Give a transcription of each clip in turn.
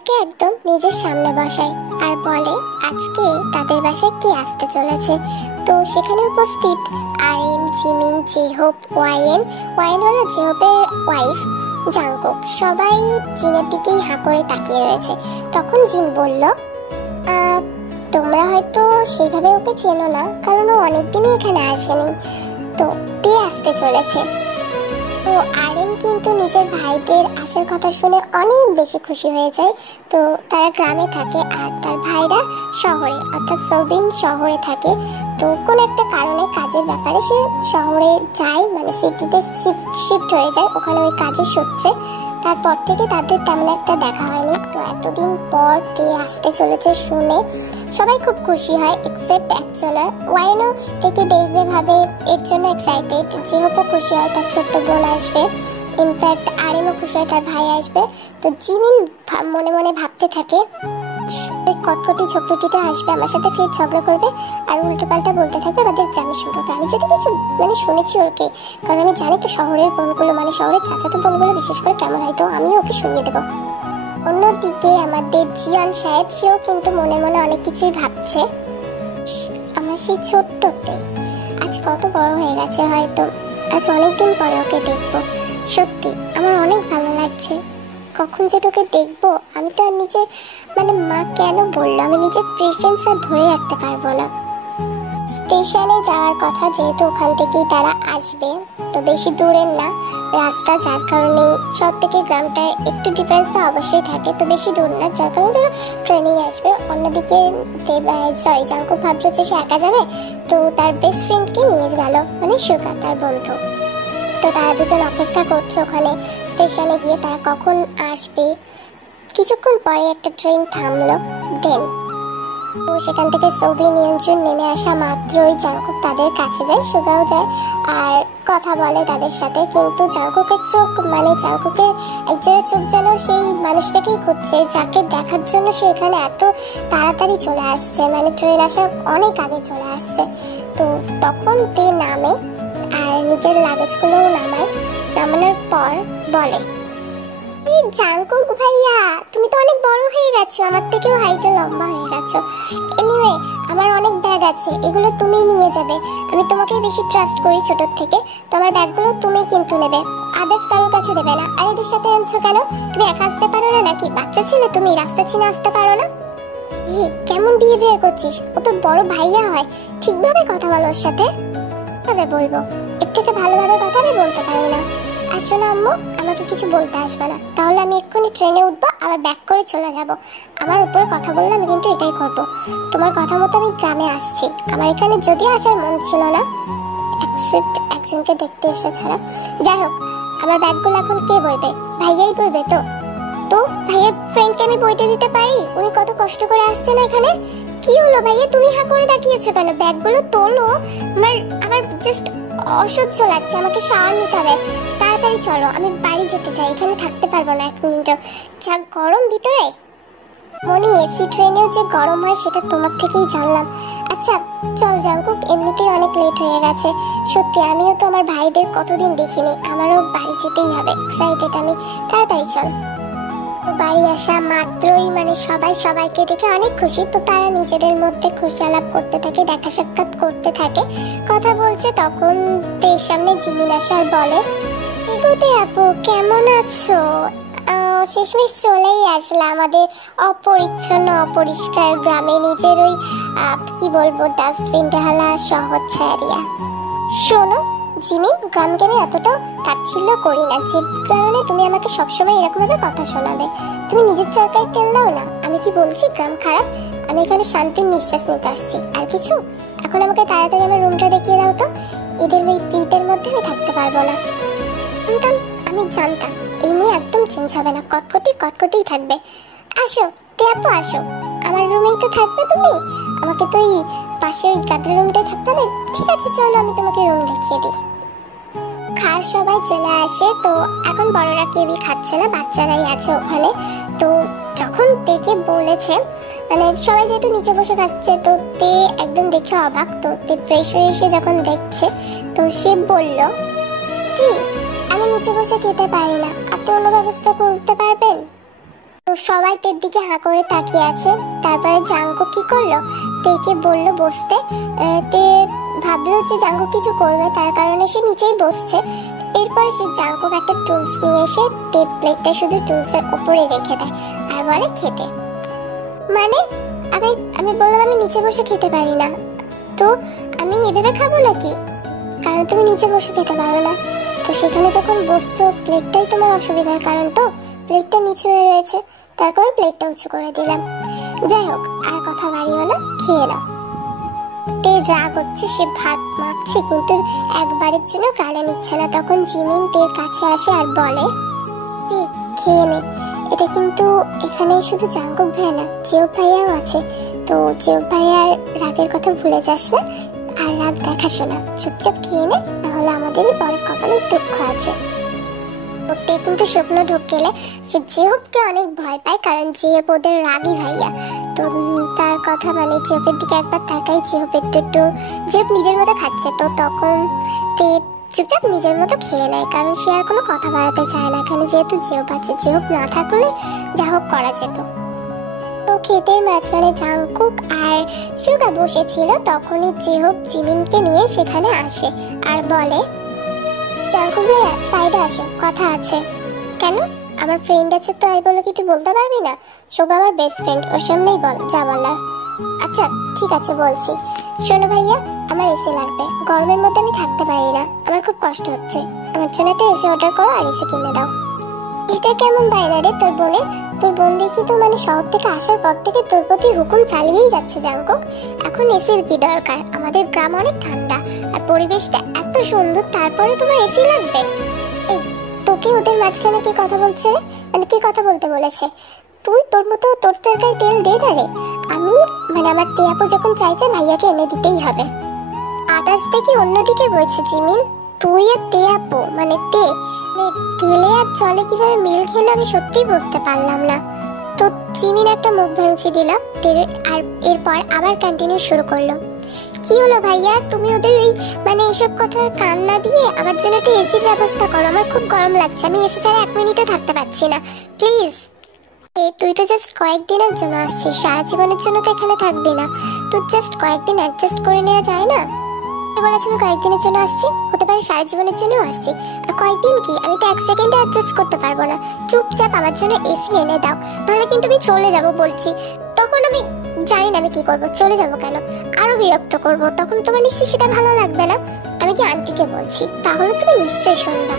তাকে একদম নিজের সামনে বসায় আর বলে আজকে তাদের বাসায় কে আসতে চলেছে। তো সেখানে উপস্থিত আরিন, জিমিন, জেহোপ, ওয়াইন। ওয়াইন হলো জেহোপের ওয়াইফ, জাংকুক। সবাই জিনের দিকেই হাঁ করে তাকিয়ে রয়েছে। তখন জিন বলল, তোমরা হয়তো সেভাবে ওকে চেনো না, কারণ ও অনেকদিনই এখানে আসেনি, তো কে আসতে চলেছে। তো আরিন কিন্তু নিজের ভাইদের আসার কথা শুনে অনেক বেশি খুশি হয়ে যায়। তো তারা গ্রামে থাকে আর তার ভাইরা শহরে, অর্থাৎ সোবিন শহরে থাকে। তো কোনো একটা কারণে কাজের ব্যাপারে সে শহরে যায়, মানে সিটিতে শিফট হয়ে যায় ওখানে ওই কাজের সূত্রে। তারপর থেকে তাদের তেমন একটা দেখা হয়নি। তো এতদিন পর তে আসতে চলেছে শুনে সবাই খুব খুশি হয়, এক্সেপ্ট একজনের। ওয়াইনও থেকে দেখবে ভাবে, এর জন্য এক্সাইটেড। জেহোপও খুশি হয় তার ছোট্ট বোন আসবে, ইনফ্যাক্ট আরিনও খুশি হয় তার ভাই আসবে। তো জিমিন মনে মনে ভাবতে থাকে, এই কটকটি ঝগড়ুটিটা আসবে, আমার সাথে ফের ঝগড়া করবে আর উল্টো পাল্টা বলতে থাকবে আমাদের গ্রামের সম্পর্কে। আমি যদি কিছু শুনেছি ওকে, কারণ আমি জানি তো শহরের বোনগুলো, শহরের চাচাতো বোনগুলো বিশেষ করে কেমন হয়, তো আমিও ওকে শুনিয়ে দেবো। অন্যদিকে আমাদের জিয়ান সাহেব, সেও কিন্তু মনে মনে অনেক কিছুই ভাবছে। আমার সেই ছোট্টতে আজ কত বড় হয়ে গেছে, হয়তো আজ অনেকদিন পরে ওকে দেখবো। সত্যি আমার অনেক ভালো লাগছে। কখন যে তোকে দেখবো, আমি তো আর নিজে মা কেন বললো, আমি নিজের পেশেন্স আর ধরে রাখতে পারবো না। স্টেশনে যাওয়ার কথা, যেহেতু ওখান থেকেই তারা আসবে, তো বেশি দূরের না রাস্তা, যার কারণে শহর থেকে গ্রামটায় একটু ডিফারেন্স তো অবশ্যই থাকে, তো বেশি দূর না, যার কারণে তারা ট্রেনেই আসবে। অন্যদিকে জাংকুক ভাবলো যে সে একা যাবে, তো তার বেস্ট ফ্রেন্ডকে নিয়ে গেল, সুগা তার বন্ধু। তো তারা দুজন অপেক্ষা করছে ওখানে স্টেশনে গিয়ে তারা কখন আসবে। কিছুক্ষণ পরে একটা ট্রেন থামলো। দেন তো সেখান থেকে সোবিন, ইয়ঞ্জুন নেমে আসা মাত্রই জাংকুক তাদের কাছে যায়, সুগাও যায় আর কথা বলে তাদের সাথে। কিন্তু জাংকুকের চোখ, জাংকুকের একজনের চোখ যেন সেই মানুষটাকেই খুঁজছে, যাকে দেখার জন্য সে এখানে এত তাড়াতাড়ি চলে আসছে, ট্রেন আসার অনেক আগে চলে আসছে। তো তখন তে নামে আর নিজের লাগেজগুলোও নামায়। নামানোর পর বলে, জাংকুক ভাইয়া, তুমি তো অনেক বড় হয়ে গেছো, আমার থেকেও হাইটে লম্বা হয়ে গেছো। এনিওয়ে, আমার অনেক ব্যাগ আছে, এগুলো তুমিই নিয়ে যাবে। আমি তোমাকে বেশি ট্রাস্ট করি ছোটোর থেকে, তোমার ব্যাগগুলো তুমি কিন্তু নেবে, আদার্স কারোর কাছে দেবে না। আর এদের সাথে আনছো কেন? তুমি একা আসতে পারো না নাকি? বাচ্চা ছেলে তুমি, রাস্তা চিনে আসতে পারো না? কেমন বিহেভিয়ার করছিস? ও তো বড় ভাইয়া হয়, ঠিকভাবে কথা বলো ওর সাথে। তবে বলবো, এর থেকে ভালোভাবে কথা আমি বলতে পারি না। আসো না আম্মু, আমাকে কিছু বলতে আসবে না, তাহলে আমি এক্ষুনি ট্রেনে উঠবো, আবার ব্যাক করে চলে যাব। আমার উপরে কথা বললে আমি কিন্তু এটাই করবো। তোমার কথা মতো আমি গ্রামে আসছি, আমার এখানে যদিও আসার মন ছিল না, এক্সেপ্ট একজনকে দেখতে এসে ছাড়া। যাই হোক, আমার ব্যাগগুলো এখন কে বইবে? ভাইয়াই বইবে তো? তো ভাইয়ার ফ্রেন্ডকে আমি বইতে দিতে পারি, উনি কত কষ্ট করে আসছেন এখানে। কি হলো ভাইয়া, তুমি হা করে তাকিয়েছো কেন? ব্যাগগুলো তোলো, আমার জাস্ট অসহ্য লাগছে, আমাকে শাওয়ার নিতে হবে, তাড়াতাড়ি চলো, আমি বাড়ি যেতে চাই, এখানে থাকতে পারবো না এক মিনিটও, যা গরম ভিতরে। মনে এসি ট্রেনেও যে গরম হয় সেটা তোমার থেকেই জানলাম। আচ্ছা চল জাংকুক, এমনিতেই অনেক লেট হয়ে গেছে। সত্যি আমিও তো আমার ভাইদের কতদিন দেখিনি, আমারও বাড়ি যেতেই হবে, এক্সাইটেড আমি, তাড়াতাড়ি চল। বাড়ি আসা মাত্রই সবাই সবাইকে দেখে অনেক খুশি। তো তারা নিজেদের মধ্যে খুশি আলাপ করতে থাকে, দেখা সাক্ষাৎ করতে থাকে, কথা বলছে। তখন তের সামনে জিমিন আসে আর বলে, ইগোতে আপু কেমন আছো? শেষমেশ চলেই আসলে আমাদের অপরিচ্ছন্ন অপরিষ্কার গ্রামে, নিজের ওই কি বলবো ডাস্টবিন ঢালা শহর ছাড়িয়া। শোনো জিমিন, গ্রামকে আমি এতটাও তাচ্ছিল্য করি না, যে কারণে তুমি আমাকে সবসময় এরকমভাবে কথা শোনাবে। তুমি নিজের চরকায় তেল দাও না। আমি কি বলছি গ্রাম খারাপ? আমি এখানে শান্তির নিঃশ্বাস নিতে আসছি, আর কিছু। এখন আমাকে তাড়াতাড়ি আমার রুমটা দেখিয়ে দাও তো, এদের ওই পিটের মধ্যে আমি থাকতে পারবো না। আমি জানতাম এই মেয়ে একদম চেঞ্জ হবে না, কটকটিই থাকবে। আসো তে আপু, আসো, আমার রুমেই তো থাকবে তুমি, আমাকে তো ওই পাশে ওই গাদের রুমটাই থাকতে হবে। ঠিক আছে চলো, আমি তোমাকে রুম দেখিয়ে দিই। খাওয়ার সবাই চলে আসে। তো এখন বড়রা কেউই খাচ্ছে না, বাচ্চারাই আছে ওখানে। তো যখন দেখে বলেছে, সবাই যেহেতু নিচে বসে খাচ্ছে, তো তে একদম দেখে অবাক। তো তে ফ্রেশ হয়ে এসে যখন দেখছে, তো সে বলল, ঠিক আমি নিচে বসে খেতে পারি না, আপনি অন্য ব্যবস্থা করতে পারবেন? তো সবাই তের দিকে হাঁ করে তাকিয়ে আছে। তারপরে জাঙ্কুক কি করলো, তেকে বললো বসতে। তে ভাবলো যে জাঙ্কুক কিছু করবে, তার কারণে সে নিচেই বসছে। এরপরে সে জাঙ্কুক একটা টুলস নিয়ে এসে তের প্লেটটা শুধু টুলসের উপরে রেখে দেয় আর বলে খেতে। মানে আমি বললাম আমি নিচে বসে খেতে পারি না, তো আমি এভাবে খাবো নাকি? কারণ তুমি নিচে বসে খেতে পারো না, তো সেখানে যখন বসছো প্লেটটাই তোমার অসুবিধার কারণ, তো প্লেটটা নিচু হয়ে রয়েছে, তার কারণে প্লেটটা উঁচু করে দিলাম। যাই হোক, আর কথা বাড়িও না, খেয়ে নাও। তে রাগ হচ্ছে, সে ভাত মাখছে কিন্তু একবারের জন্য গালে নিচ্ছে না। তখন জিমিন তের কাছে আসে আর বলে, খেয়ে নে, এটা কিন্তু এখানে শুধু জাঙ্কুক ভাইয়া না, জিওপ ভাইয়াও আছে, তো জিওপ ভাইয়ার রাগের কথা ভুলে যাস না, আর রাগ দেখাশোনা, চুপচাপ খেয়ে নে, নাহলে আমাদেরই পরে কপালে দুঃখ আছে। তে কিন্তু শুকনো ঢোক গেলে সে জিওপকে অনেক ভয় পায়, কারণ জিওপ ওদের রাগী ভাইয়া। তো তার কথা মানে জিওপের দিকে একবার তাকাই, জিওপ একটু জিওপ নিজের মতো খাচ্ছে, তো তখন তে চুপচাপ নিজের মতো খেয়ে নেয়, কারণ সে আর কোনো কথা বাড়াতে চায় না। এখানে যেহেতু জিওপ আছে, জিওপ না থাকলে যা হোক করা যেত। তো ক্ষেতের মাঝখানে জাঙ্কুক আর সুগা বসেছিল, তখনই জিওপ জিমিনকে নিয়ে সেখানে আসে আর বলে, জাঙ্কুক ভাইয়া সাইডে আসো, কথা আছে। কেন? আমার ফ্রেন্ড আছে তো এই বলে কি তুই বলতে পারবি না? সুগা আমার বেস্ট ফ্রেন্ড, ওর সামনেই বল যা বলার। আচ্ছা ঠিক আছে বলছি। শোনো ভাইয়া, আমার এসি লাগবে, গরমের মধ্যে আমি থাকতে পারি না, আমার খুব কষ্ট হচ্ছে, আমার জন্য একটা এসি অর্ডার করো আর এসি কিনে দাও। এটা কেমন বাইরে রে তোর বোনের? তোর বোন দেখি তো মানে শহর থেকে আসার পর থেকে তোর প্রতি হুকুম চালিয়েই যাচ্ছে জাঙ্কুক। এখন এসির কি দরকার? আমাদের গ্রাম অনেক ঠান্ডা আর পরিবেশটা এত সুন্দর, তারপরে তোমার এসি লাগবে? এই তোকে ওদের মাঝখানে কি কথা বলছে, মানে কি কথা বলতে বলেছে? তুই তোর মতো তোর তরকারি তেল দে না রে। আমি মানে আমার তে আপু যখন চাইছে ভাইয়াকে এনে দিতেই হবে। আকাশ থেকে অন্যদিকে বইছে জিমিন, তুই আর তে আপু মানে তেলে আর জলে কিভাবে মিল খেলো আমি সত্যিই বুঝতে পারলাম না। তো জিমিন একটা মুখ ভেঙচি দিল, আর এরপর আবার কন্টিনিউ শুরু করলো। কি হলো ভাইয়া, তুমি ওদের এই মানে এসব কথার কান না দিয়ে আমার জন্য একটা এসির ব্যবস্থা করো, আমার খুব গরম লাগছে, আমি এসি ছাড়া 1 মিনিটও থাকতে পারছি না, প্লিজ। তুই তো জাস্ট কয়েকদিনের জন্য আসছিস, সারা জীবনের জন্য তো এখানে থাকবি না, তো জাস্ট কয়েকদিন অ্যাডজাস্ট করে নেওয়া যায় না? বলেছি আমি কয়েকদিনের জন্য আসছি, হতে পারে সারা জীবনের জন্য আসছি, আর কয়েকদিন কি, আমি তো 1 সেকেন্ডে অ্যাডজাস্ট করতে পারবো না। চুপচাপ আমার জন্য এসি এনে দাও, নাহলে কিন্তু আমি চলে যাব বলছি। তখন আমি জানি না আমি কি করব, চলে যাব কেন, আরো বিরক্ত করব, তখন তোমার নিশ্চয়ই সেটা ভালো লাগবে না। আমি কি আন্টিকে বলছি, তাহলে তুমি নিশ্চয়ই শুনবা।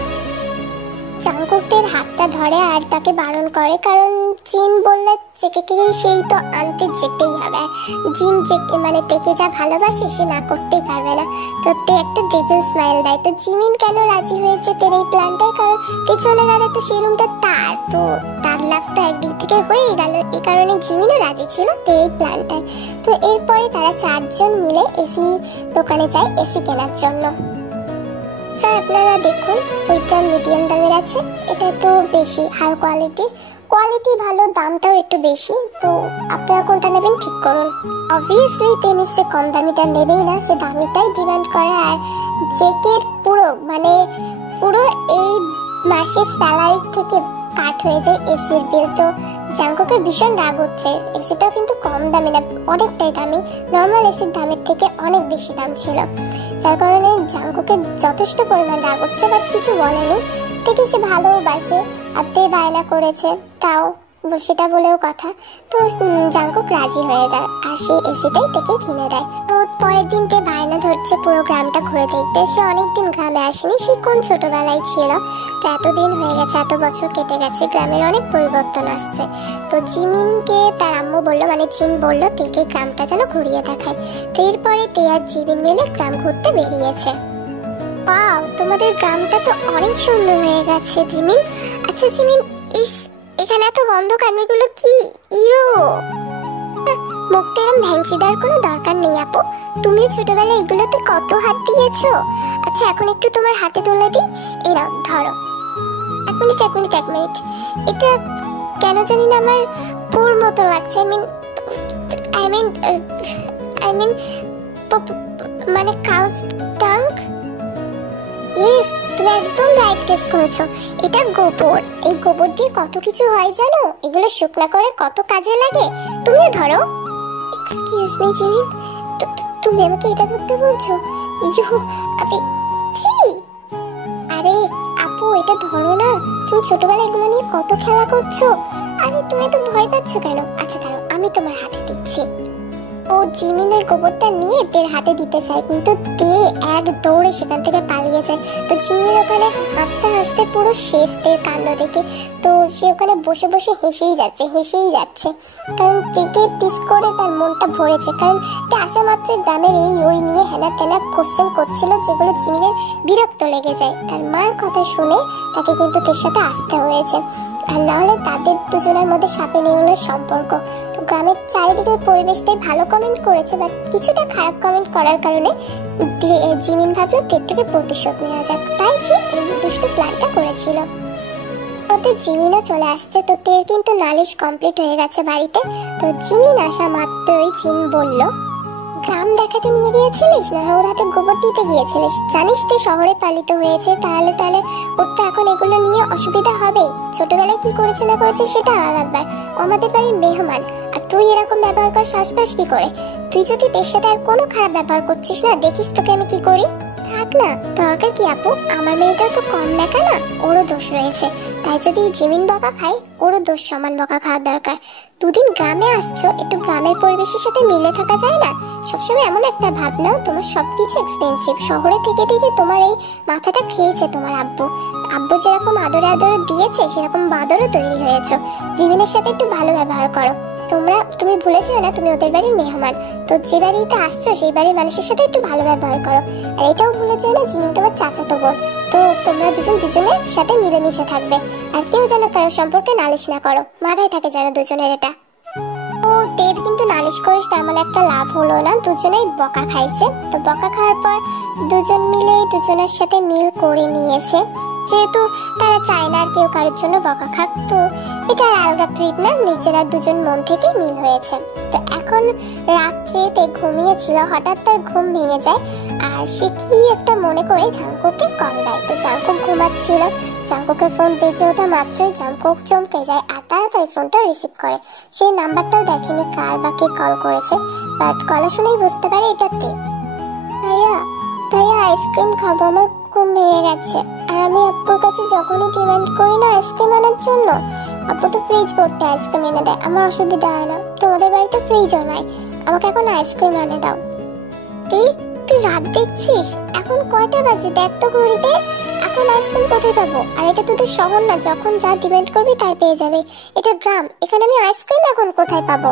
জাঙ্কুকের হাতটা ধরে আর তাকে বারণ করে, কারণ জিন বললে চেকে সেই তো আনতে যেতেই হবে, জিন যে মানে তেকে যা ভালোবাসে সে না করতেই পারবে না। তো তে একটা ডেভিল স্মাইল দেয়। তো জিমিন কেন রাজি হয়েছে তের এই প্ল্যানটায়, কারণ তে চলে গেলে তো সেই রুমটা তার, তো তার লাভ তো একদিক থেকে হয়েই গেল, এই কারণে জিমিনও রাজি ছিল তের এই প্ল্যানটায়। তো এরপরে তারা 4 জন মিলে এসি দোকানে যায় এসি কেনার জন্য। স্যার আপনারা দেখুন, ওইটা মিডিয়াম দামের আছে, এটা একটু বেশি হাই কোয়ালিটি ভালো, দামটাও একটু বেশি, তো আপনারা কোনটা নেবেন ঠিক করুন। অবভিয়াসলি তে নিশ্চয়ই কম দামিটা নেবেই না, সে দামিটাই ডিমান্ড করে। আর জেকের পুরো এই মাসের স্যালারি থেকে কাট হয়ে যায় এসির বিল। তো জাঙ্কুকের ভীষণ রাগ হচ্ছে, এসিটাও কিন্তু কম দামি না, অনেকটাই দামি, নর্মাল এসির দামের থেকে অনেক বেশি দাম ছিল, যার কারণে জাঙ্কুকের যথেষ্ট পরিমাণ রাগ হচ্ছে, বাট কিছু বলেনি। থেকে সে ভালোবাসে আর তে বায়না করেছে, তাও সেটা বলেও কথা। তো জাঙ্কুক রাজি হয়ে যায় আর সেই এসিটাই থেকে কিনে দেয়। তো পরের দিন তে বায়না ধরছে পুরো গ্রামটা ঘুরে দেখবে, সে অনেকদিন গ্রামে আসেনি, সে কোন ছোটবেলায় ছিল, তো এতদিন হয়ে গেছে, এত বছর কেটে গেছে, গ্রামের অনেক পরিবর্তন আসছে। তো জিমিনকে তার আম্মু বললো, মানে জিন বললো তেকে গ্রামটা যেন ঘুরিয়ে দেখায়। তো এরপরে তে আর জিমিন মিলে গ্রাম ঘুরতে বেরিয়েছে। ওয়াও, তোমাদের গ্রামটা তো অনেক সুন্দর হয়ে গেছে জিমিন। আচ্ছা জিমিন, ইস এখানে এত গন্ধ কানগুলো কি, ইউ মুখটা এরম ভ্যাংচি দেওয়ার কোনো দরকার নেই আপু, তুমিও ছোটবেলায় এগুলোতে কত হাত দিয়েছো। আচ্ছা এখন একটু তোমার হাতে তুলে দিই, এই নাও ধরো। এক মিনিট, এটা কেন জানি না আমার পুর মতো লাগছে, আই মিন মানে কাউস টাং। ইয়েস, তুমি একদম রাইট গেস করেছো। এটা গোবর। এই গোবর দিয়ে কত কিছু হয় জানো? এগুলো শুকনা করে কত কাজে লাগে। তুমিও ধরো। এক্সকিউজ মি জিমিন, তুমি আমাকে এটা ধরতে বলছো? ইউ, আমি ছি। আরে আপু, এটা ধরো না। তুমি ছোটবেলায় এগুলো নিয়ে কত খেলা করছো। আরে তুমি এত ভয় পাচ্ছ কেন? আচ্ছা দাঁড়াও, আমি তোমার হাতে দিচ্ছি। ও জিমিনের গোবরটা নিয়ে তের হাতে দিতে চায়, কিন্তু তে এক দৌড়ে সেখান থেকে পালিয়ে যায়। তো জিমিন ওখানে হাসতে হাসতে পুরো শেষ তের কাণ্ড দেখে। তো সে ওখানে বসে বসে হেসেই যাচ্ছে, কারণ তেকে টিস করে তার মনটা ভরেছে। কারণ তে আসা মাত্র গ্রামের এই ওই নিয়ে হেনা তেনা কোশ্চেন করছিল, যেগুলো জিমিনের বিরক্ত লেগে যায়। তার মার কথা শুনে তাকে কিন্তু তের সাথে আসতে হয়েছে, আর না হলে তাদের দুজনের মধ্যে সাপে নেউলের সম্পর্ক। তো গ্রামের চারিদিকের পরিবেশটাই ভালো কমেন্ট করেছে, বাট কিছুটা খারাপ কমেন্ট করার কারণে জিমিন ভাবলো তের থেকে প্রতিশোধ নেওয়া যাক, তাই সে এই দুষ্ট প্ল্যানটা করেছিল। ওতে জিমিনও চলে আসছে। তো তের কিন্তু নালিশ কমপ্লিট হয়ে গেছে বাড়িতে। তো জিমিন আসা মাত্রই জিন বলল, গ্রাম দেখাতে নিয়ে গিয়েছিলিস না ওর হাতে গোবর দিতে গিয়েছিলিস? জানিস তে শহরে পালিত হয়েছে, তাহলে ওর তো এখন এগুলো নিয়ে অসুবিধা হবে। ছোটবেলায় কি করেছে না করেছে সেটা আলাদা ব্যাপার, আমাদের বাড়ির মেহমান। আর তুই এরকম ব্যবহার কর শ্বাসবাস কি করে? তুই যদি তোর সাথে আর কোনো খারাপ ব্যবহার করছিস না, দেখিস তোকে আমি কি করি। থাক না, দরকার কি আপু? আমার মেয়েটাও তো কম দেখা না, ওরও দোষ রয়েছে। তাই যদি জিমিন বকা খায়, ওরও দোষ সমান বকা খাওয়ার দরকার। দুদিন গ্রামে আসছো, একটু গ্রামের পরিবেশের সাথে মিলে থাকা যায় না? সবসময় এমন একটা ভাবনাও তোমার সবকিছু এক্সপেন্সিভ। শহরে থেকে থেকে তোমার এই মাথাটা খেয়েছে তোমার আব্বু। আব্বু যেরকম আদরে আদরে দিয়েছে, সেরকম বাদরও তৈরি হয়েছে। জিমিনের সাথে একটু ভালো ব্যবহার করো। তুমি ভুলে যেও না তুমি ওদের বাড়ির মেহমান। তো যে বাড়িতে আসছো সেই বাড়ির মানুষের সাথে একটু ভালো ব্যবহার করো। আর এটাও ভুলে যেও না জিমিন তোমার চাচাতো বোন। তো তোমরা দুজনের সাথে মিলেমিশে থাকবে, আর কেউ যেন কারোর সম্পর্কে নালিশ না করো, মাথায় থাকে যেন দুজনের এটা। ও তের কিন্তু নালিশ করিস তেমন একটা লাভ হলো না, দুজনেই বকা খাইছে। তো বকা খাওয়ার পর দুজন মিলে দুজনের সাথে মিল করে নিয়েছে, যেহেতু তারা চায় না আর কেউ কারোর জন্য বকা খাক। তো এটা আলাদা প্রীত না, নিজেরা দুজন মন থেকে মিল হয়েছে। তো এখন রাত্রিতে ঘুমিয়েছিল, হঠাৎ তার ঘুম ভেঙে যায়, আর সে কি একটা মনে করে জাঙ্কুকে কল দেয়। তো জাঙ্কুক ঘুমাচ্ছিল, জাঙ্কুকের ফোন বেজে ওঠা মাত্রই জাঙ্কুক চমকে যায় আর তাড়াতাড়ি ফোনটা রিসিভ করে। সেই নাম্বারটাও দেখেনি কার বা কে কল করেছে, বাট গলা শুনেই বুঝতে পারে এটা তে। ভাইয়া আইসক্রিম খাবো, আমার ঘুম ভেঙে গেছে। আর আমি আব্বুর কাছে যখনই ডিমান্ড করি না আইসক্রিম আনার জন্য, আব্বু তো ফ্রিজ ভর্তি আইসক্রিম এনে দেয়, আমার অসুবিধা হয় না। তোমাদের বাড়িতে ফ্রিজও নাই, আমাকে এখন আইসক্রিম এনে দাও। তুই রাত দেখছিস? এখন কয়টা বাজে দেখ তো ঘড়িতে। এখন আইসক্রিম কোথায় পাবো? আর এটা তোদের শহর না, যখন যা ডিমান্ড করবি তাই পেয়ে যাবে। এটা গ্রাম, এখানে আমি আইসক্রিম এখন কোথায় পাবো?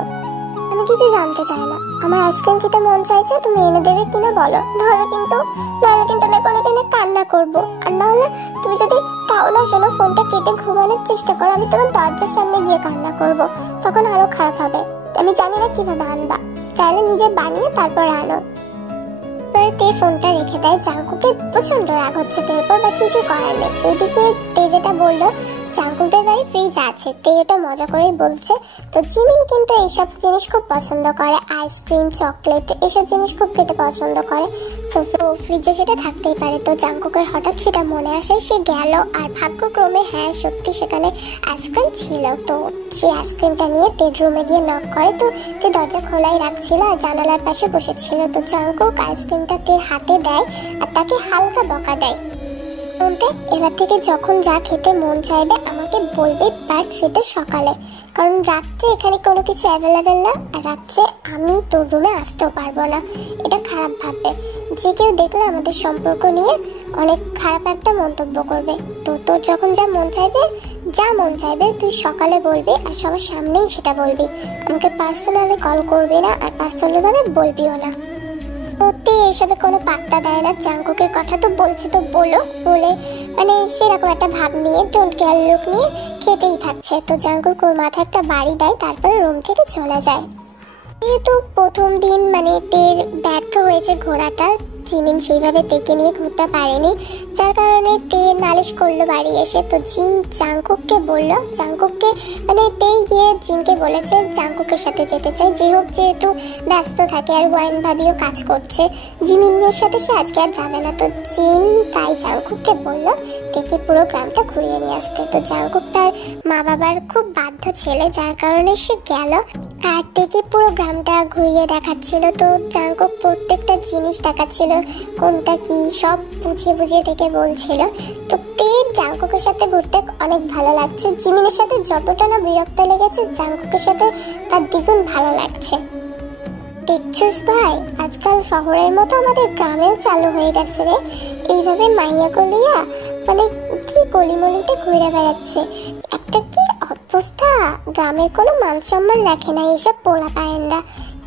আমি কিছু জানতে চাই না, আমার আইসক্রিম খেতে মন চাইছে, তুমি এনে দেবে কিনা বলো। নাহলে কিন্তু আমি এখন এখানে কান্না করবো। আর নাহলে তুমি যদি তাও না শোনো, ফোনটা কেটে ঘুমানোর চেষ্টা করো, আমি তোমার দরজার সামনে গিয়ে কান্না করবো, তখন আরো খারাপ হবে। আমি জানি না কিভাবে আনবা, চাইলে নিজে বানিয়ে তারপর আনো। তে ফোনটা রেখে দেয়। জাঙ্কুকের প্রচন্ড রাগ হচ্ছে তের উপর, বাট কিছু করার নেই। এদিকে তে যেটা বললো জাঙ্কুকদের বাড়ি ফ্রিজ আছে, তে এটা মজা করেই বলছে। তো জিমিন কিন্তু এইসব জিনিস খুব পছন্দ করে, আইসক্রিম চকলেট এসব জিনিস খুব খেতে পছন্দ করে। তো ফ্রিজে সেটা থাকতেই পারে। তো জাঙ্কুকের হঠাৎ সেটা মনে আসে, সে গেল, আর ভাগ্যক্রমে হ্যাঁ সত্যি সেখানে আইসক্রিম ছিল। তো সে আইসক্রিমটা নিয়ে তের রুমে গিয়ে নক করে। তো তে দরজা খোলাই রাখছিল আর জানালার পাশে বসেছিল। তো জাঙ্কুক আইসক্রিমটা তের হাতে দেয় আর তাকে হালকা বকা দেয়, এবার থেকে যখন যা খেতে মন চাইবে আমাকে বলবে, বাট সেটা সকালে, কারণ রাত্রে এখানে কোনো কিছু অ্যাভেলেবেল না, আর রাত্রে আমি তোর রুমে আসতেও পারবো না। এটা খারাপ ভাববে, যে কেউ দেখলে আমাদের সম্পর্ক নিয়ে অনেক খারাপ একটা মন্তব্য করবে। তো তোর যখন যা মন চাইবে তুই সকালে বলবি, আর সবার সামনেই সেটা বলবি। আমাকে পার্সোনালি কল করবি না, আর পার্সোনালি ভাবে বলবিও না। সত্যি এসবে কোনো পাত্তা দেয় না। জাঙ্কুকের কথা তো বলছে তো বলে মানে সেরকম একটা ভাব নিয়ে ডোন্ট কেয়ার লুক নিয়ে খেতেই থাকছে। তো জাঙ্কুক ওর মাথায় একটা বাড়ি দেয়, তারপরে রুম থেকে চলে যায়। যেহেতু প্রথম দিন মানে তের ব্যর্থ হয়েছে ঘোড়াটা, জিমিন সেইভাবে তেকে নিয়ে ঘুরতে পারেনি, যার কারণে তে নালিশ করলো বাড়ি এসে। তো জিন জাংকুককে বললো, জাংকুককে মানে তেই গিয়ে জিনকে বলেছে জাংকুকের সাথে যেতে চাই, যেহোক যেহেতু ব্যস্ত থাকে আর ওয়াইন ভাবিও কাজ করছে জিমিনের সাথে, সে আজকে আর যাবে না। তো জিন তাই জাংকুককে বললো তেকে পুরো গ্রামটা ঘুরিয়ে নিয়ে আসতে। তো জাংকুক তার মা বাবার খুব বাধ্য ছেলে, যার কারণে সে গেল আর তেকে পুরো গ্রামটা ঘুরিয়ে দেখাচ্ছিল। তো জাংকুক প্রত্যেকটা জিনিস দেখাচ্ছিল কোনটা কি সব বুঝিয়ে বুঝিয়ে থেকে বলছিল। তো তে জাংকুকের সাথে ঘুরতে অনেক ভালো লাগছে, জিমিনের সাথে যতটা না বিরক্ত লেগেছে জাংকুকের সাথে তার দ্বিগুণ ভালো লাগছে। দেখছিস ভাই, আজকাল শহরের মতো আমাদের গ্রামেও চালু হয়ে গেছে রে, এইভাবে মাইয়া গলিয়া মানে কি গলিমলিতে ঘুরে বেড়াচ্ছে। একটা কি অবস্থা, গ্রামের কোনো মান সম্মান রাখে না এইসব পোলা পায়েনরা,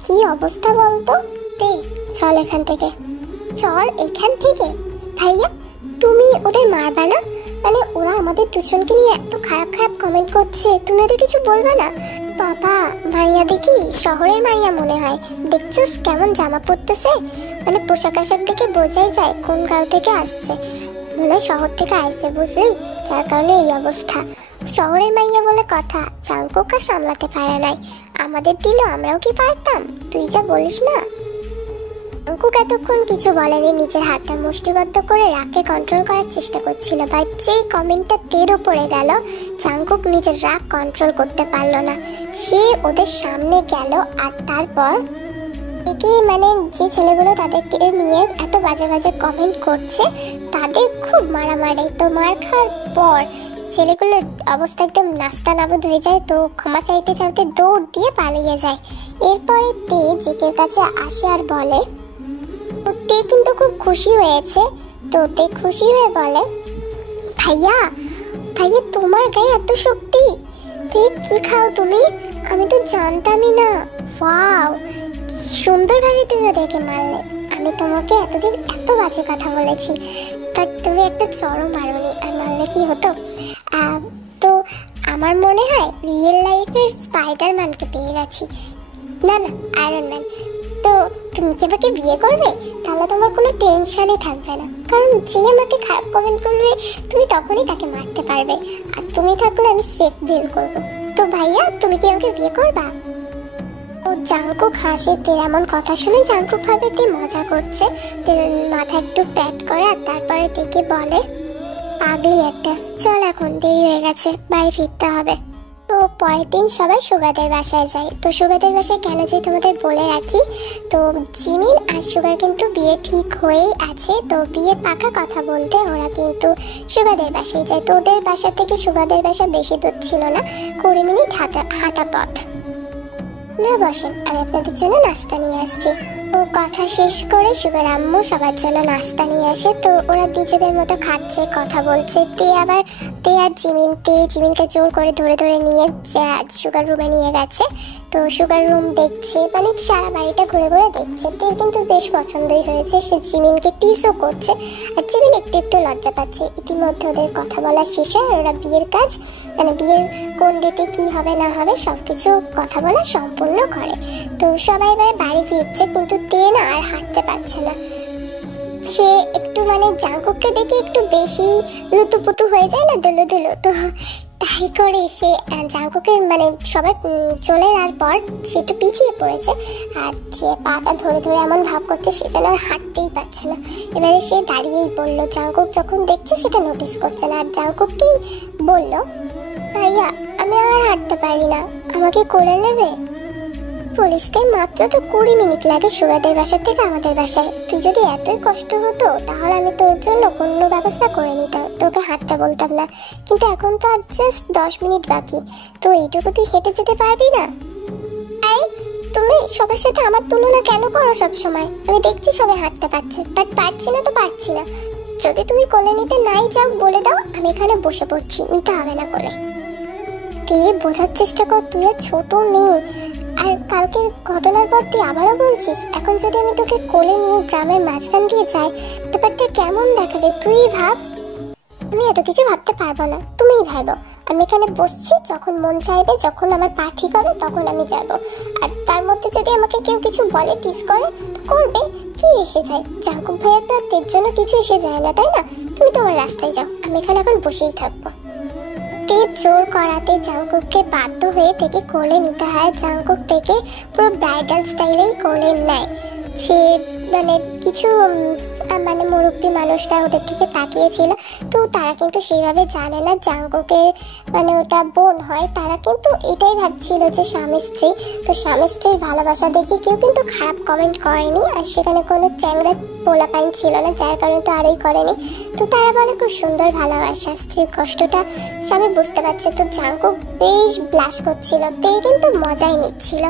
কি অবস্থা বলতো। তে চল এখান থেকে, চল এখান থেকে। ভাইয়া তুমি ওদের মারবা না? মানে ওরা আমাদের দুজনকে নিয়ে এত খারাপ খারাপ কমেন্ট করছে, তুমি ওদের কিছু বলবা না? বাবা মাইয়া দেখি শহরের মাইয়া মনে হয়, দেখছোস কেমন জামা পরতেছে, মানে পোশাক আশাক থেকে বোঝাই যায় কোন গাঁও থেকে আসছে, মনে হয় শহর থেকে আসছে বুঝলি, যার কারণে এই অবস্থা। শহরের মাইয়া বলে কথা, জাংকুক আর সামলাতে পারে নাই, আমাদের দিল আমরাও কি পারতাম, তুই যা বলিস না। জাংকুক এতক্ষণ কিছু বলেনি, নিজের হাতটা মুষ্টিবদ্ধ করে রাগকে কন্ট্রোল করার চেষ্টা করছিল, বাট যেই কমেন্টটা তের উপরে গেল জাংকুক নিজের রাগ কন্ট্রোল করতে পারলো না, সে ওদের সামনে গেল আর তারপর মানে যে ছেলেগুলো তাদেরকে নিয়ে এত বাজে বাজে কমেন্ট করছে তাদের খুব মারামারি। তো মার খাওয়ার পর ছেলেগুলোর অবস্থা একদম নাস্তা নাবুদ হয়ে যায়, তো ক্ষমা চাইতে চাইতে দৌড় দিয়ে পালিয়ে যায়। এরপরে তে জিকের কাছে আসে আর বলে, তে কিন্তু খুব খুশি হয়েছে। তো তে খুশি হয়ে বলে, ভাইয়া ভাইয়া তোমার গায়ে এত শক্তি, কি খাও তুমি, আমি তো জানতামই না, ওয়াও সুন্দরভাবে তুমি ওদেরকে মারলে, আমি তোমাকে এতদিন এত বাজে কথা বলেছি বাট তুমি একটা চড়ও মারোনি, আর মারলে কি হতো। তো আমার মনে হয় রিয়েল লাইফের স্পাইডারম্যানকে পেয়ে গেছি, না না আয়রন ম্যান। তো তুমি কি আমাকে বিয়ে করবে? তাহলে তোমার কোনো টেনশনই থাকবে না, কারণ যে আমাকে খারাপ কমেন্ট করবে তুমি তখনই তাকে মারতে পারবে, আর তুমি থাকলে আমি সেফ ফিল করবো। তো ভাইয়া তুমি কি আমাকে বিয়ে করবা? ও জাংকুক হাসে, তে এমন কথা শুনে জাংকুক ভাবে তে মজা করছে, তে মাথা একটু প্যাট করে আর তারপরে তেকে বলে, পাগলি একটা, চল এখন দেরি হয়ে গেছে, বাড়ি ফিরতে হবে। তো পরের দিন সবাই সুগাদের বাসায় যায়। তো সুগাদের বাসায় কেন যে তোমাদের বলে রাখি, তো জিমিন আর সুগার কিন্তু বিয়ে ঠিক হয়েই আছে, তো বিয়ে পাকা কথা বলতে ওরা কিন্তু সুগাদের বাসায় যায়। তো ওদের বাসা থেকে সুগাদের বাসা বেশি দূর ছিল না, 20 মিনিট হাঁটা পথ। না বসেন, আমি আপনাদের জন্য নাস্তা নিয়ে আসছি। তো কথা শেষ করে সুগার আম্মু সবার জন্য নাস্তা নিয়ে আসে। তো ওরা নিজেদের মতো খাচ্ছে, কথা বলছে। তে আর জিমিনকে জোর করে ধরে ধরে নিয়ে সুগার রুমে নিয়ে গেছে। তো সুগার রুম দেখছে, মানে সারা বাড়িটা ঘুরে ঘুরে দেখছে। তে কিন্তু বেশ পছন্দই হয়েছে, সে জিমিনকে টিসও করছে, আর জিমিন একটু একটু লজ্জা পাচ্ছে। ইতিমধ্যে ওদের কথা বলা শেষ হয়, আর ওরা বিয়ের কাজ, মানে বিয়ের কোন ডেটে কি হবে না হবে সবকিছু কথা বলা সম্পূর্ণ করে। তো সবাই এবার বাড়ি ফিরছে, কিন্তু তে না আর হাঁটতে পারছে না। সে একটু মানে জাংকুককে দেখে একটু বেশি লুতুপুতু হয়ে যায় না, দুলু দুলু, তো তাই করে সে জাংকুকের মানে সবাই চলে যাওয়ার পর সে একটু পিছিয়ে পড়েছে, আর সে পাটা ধরে ধরে এমন ভাব করছে সে যেন আর হাঁটতেই পারছে না। এবারে সে দাঁড়িয়েই পড়লো, জাংকুক যখন দেখছে সেটা নোটিস করছে না, আর জাংকুককেই বলল, ভাইয়া আমি আর হাঁটতে পারি না, আমাকে কোলে নেবে? পুলিশকে মাত্র তো 20 মিনিট লাগে সুগাদের বাসা থেকে আমাদের বাসায়, তুই যদি এতই কষ্ট হতো তাহলে আমি তোর জন্য কোনো ব্যবস্থা করে নিতাম, তোকে হাঁটতে বলতাম না, কিন্তু এখন তো আর জাস্ট 10 মিনিট বাকি, তো এইটুকু তুই হেঁটে যেতে পারবি না? তুমি সবার সাথে আমার তুলনা কেন করো সব সময়? আমি দেখছি সবাই হাঁটতে পারছে, বাট পারছি না তো পারছি না। যদি তুমি কোলে নিতে নাই যাও বলে দাও, আমি এখানে বসে পড়ছি, নিতে হবে না কোলে। তুই বোঝার চেষ্টা কর, তুই ছোট মেয়ে, আর কালকে ঘটনার পর তুই আবারও বলছিস এখন যদি আমি তোকে কোলে নিয়ে গ্রামের মাঝখান দিয়ে যাই ব্যাপারটা কেমন দেখাবে তুই ভাব। আমি এত কিছু ভাবতে পারবো না, তুমিই ভাবো। আমি এখানে বসছি, যখন মন চাইবে, যখন আমার পা ঠিক হবে তখন আমি যাব। আর তার মধ্যে যদি আমাকে কেউ কিছু বলে টিস করে তো করবে, কি এসে যায়। জাঙ্কুক ভাইয়া তো আর তের জন্য কিছু এসে যায় না, তাই না? তুমি তোমার রাস্তায় যাও, আমি এখানে এখন বসেই থাকবো। তে জোর করাতে জাঙ্কুককে বাধ্য হয়ে থেকে কোলে নিতে হয়। জাঙ্কুক থেকে পুরো ব্রাইডাল স্টাইলেই কোলে নেয়। সে মানে কিছু মানে মুরব্বী মানুষরা ওদের থেকে তাকিয়েছিল, তো তারা কিন্তু সেইভাবে জানে না জাঙ্কুকের মানে ওটা বোন হয়। তারা কিন্তু এটাই ভাবছিল যে স্বামী স্ত্রী। তো স্বামী স্ত্রীর ভালোবাসা দেখে কেউ কিন্তু খারাপ কমেন্ট করেনি, আর সেখানে কোনো চ্যাংড়া পোলাপাইন ছিল না, যার কারণে তো আরই করেনি। তো তারা বলে খুব সুন্দর ভালোবাসা, স্ত্রীর কষ্টটা স্বামী বুঝতে পারছে। তো জাঙ্কুক বেশ ব্লাশ করছিল, তেই কিন্তু মজাই নিচ্ছিল,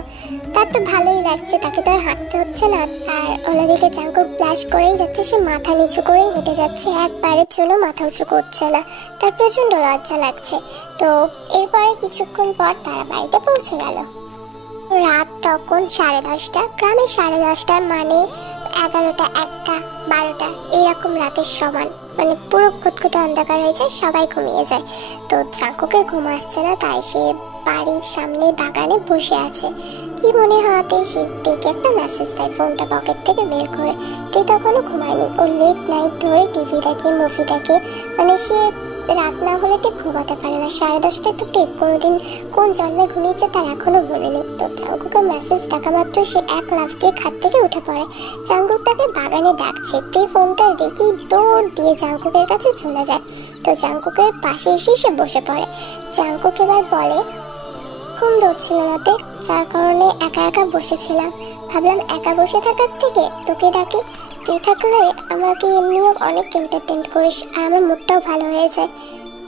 তার তো ভালোই লাগছে, তাকে তো আর হাঁটতে হচ্ছে না। আর অন্যদিকে জাঙ্কুক ব্লাশ করেই যাচ্ছে, সে মাথা নিচু করেই হেঁটে যাচ্ছে, একবারের জন্য মাথা উঁচু করছে না, তার প্রচন্ড লজ্জা লাগছে। তো এরপরে কিছুক্ষণ পর তারা বাড়িতে পৌঁছে গেল। রাত তখন 10:30, গ্রামে 10:30 মানে 11টা, 1টা, 12টা এরকম রাতের সমান, মানে পুরো খুটখুটে অন্ধকার হয়েছে, সবাই ঘুমিয়ে যায়। তো জাঙ্কুকে ঘুম আসছে না, তাই সে বাড়ির সামনে বাগানে বসে আছে। কি মনে হতে সে দেখে একটা মেসেজ দেয় ফোনটা পকেট থেকে বের করে। তে তখনও ঘুমায়নি, ও লেট নাইট ধরে টিভি দেখে, মুভি দেখে, মানে সে রাত না হলে ঠিক ঘুমাতে পারে না। 10:30টায় তো ঠিক কোনোদিন কোন জন্মে ঘুমিয়েছে তার এখনো ভুলেনি। তো জাঙ্কুকের মেসেজ দেখা মাত্র সে এক লাফ দিয়ে খাট থেকে উঠে পড়ে। জাঙ্কুক তাকে বাগানে ডাকছে, তে ফোনটা রেখেই দৌড় দিয়ে জাঙ্কুকের কাছে চলে যায়। তো জাঙ্কুকের পাশে এসে সে বসে পড়ে। জাঙ্কুক এবার বলে, ঘুম ধরছিল রাতে, যার কারণে একা একা বসেছিলাম, ভাবলাম একা বসে থাকার থেকে তোকে ডাকি, তুই থাকলে আমাকে এমনিও অনেক এন্টারটেইন করিস, আর আমার মুডটাও ভালো হয়ে যায়।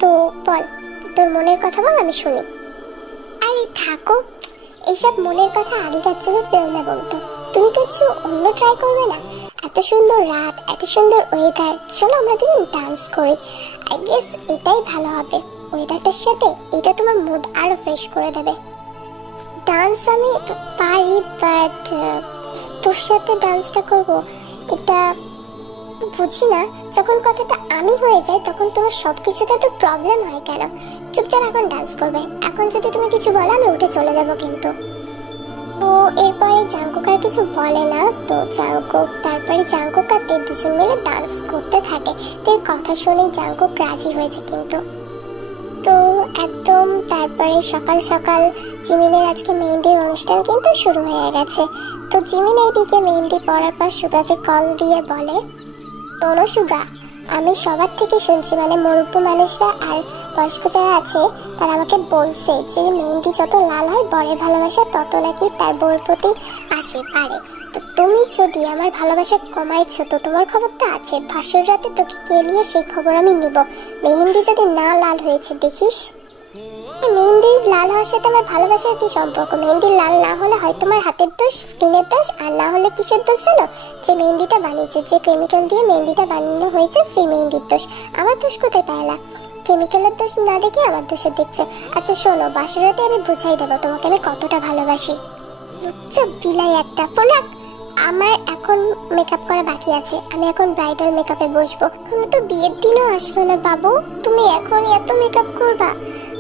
তো বল, তোর মনের কথা বল, আমি শুনি। আরে থাকো, এইসব মনের কথা আগেকার যুগে ফিল্মে বলতো, তুমি কিছু অন্য ট্রাই করবে না? এত সুন্দর রাত, এত সুন্দর ওয়েদার, চলো আমরা দিন ডান্স করি। আই গেস এটাই ভালো হবে, ওয়েদারটার সাথে এটা তোমার মুড আরো ফ্রেশ করে দেবে। ডান্স আমি পারি, বাট তোর সাথে ডান্সটা করব এটা বুঝি না। যখন কথাটা আমি হয়ে যায় তখন তোমার সব কিছুতে তো প্রবলেম হয় কেন? চুপচাপ এখন ডান্স করবে, এখন যদি তুমি কিছু বলো আমি উঠে চলে যাবো কিন্তু। তো এরপরে জাঙ্কুক আর কিছু বলে না। তো তারপরে জাঙ্কুক আর তে দুজন মিলে ডান্স করতে থাকে। তের কথা শুনেই জাঙ্কুক রাজি হয়েছে কিন্তু। তো একদম তারপরে সকাল সকাল জিমিনের আজকে মেহেন্দির অনুষ্ঠান কিন্তু শুরু হয়ে গেছে। তো জিমিন এইদিকে মেহেন্দি পরার পর সুগাকে কল দিয়ে বলে, শোনো সুগা, আমি সবার থেকে শুনছি, মানে মুরব্বী মানুষরা আর বয়স্ক যারা আছে তারা আমাকে বলছে যে মেহেন্দি যত লাল হয় বরের ভালোবাসা তত নাকি তার বউর প্রতি আসে পারে। তো তুমি যদি আমার ভালোবাসা কমাইছো তো তোমার খবর তো আছে, ভাসুর রাতে তোকে কে নিয়ে সেই খবর আমি নিব। মেহেন্দি যদি না লাল হয়েছে দেখিস। মেহেন্দি লাল হওয়ার সাথে আমার ভালোবাসার কি সম্পর্ক? মেহেন্দি লাল না হলে হয় তোমার হাতের দোষ, স্কিনের দোষ, আর না হলে কিসের দোষ জানো? যে মেহেন্দিটা বানিয়েছে, যে কেমিক্যাল দিয়ে মেহেন্দিটা বানানো হয়েছে সেই মেহেন্দির দোষ। আমার দোষ কোথায় পাইলা? কেমিক্যালের দোষ না দেখে আমার দোষে দেখছে। আচ্ছা শোনো, বাসরাতে আমি বুঝাই দেবো তোমাকে আমি কতটা ভালোবাসি। বিলাই একটা ফোনাক। আমার এখন মেকআপ করা বাকি আছে, আমি এখন ব্রাইডাল মেকআপে বসবো। এখনো তো বিয়ের দিনও আসলো না বাবু, তুমি এখন এত মেকআপ করবা?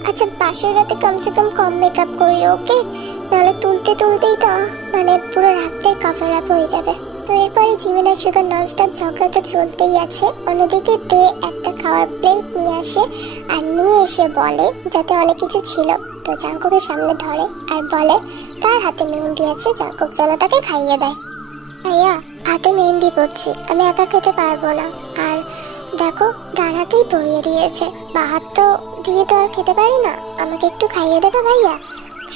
আচ্ছা বাসর রাতে কমসে কম মেকআপ করি, ওকে? নাহলে তুলতেই তো মানে পুরো রাতটাই কভার আপ হয়ে যাবে। তো এরপরে জিমিন আর সুগার ননস্টপ ঝগড়া তো চলতেই আছে। অন্যদিকে তে একটা খাওয়ার প্লেট নিয়ে আসে, আর নিয়ে এসে বলে যাতে অনেক কিছু ছিল। তো জাঙ্কুকের সামনে ধরে আর বলে তার হাতে মেহেন্দি আছে, জাঙ্কুক যেন তাকে খাইয়ে দেয়। ভাইয়া, হাতে মেহেন্দি পড়ছি, আমি একা খেতে পারবো না। আর দেখো ডান হাতেই পরিয়ে দিয়েছে, বা হাত তো দিয়ে তো আর খেতে পারি না, আমাকে একটু খাইয়ে দেবে ভাইয়া?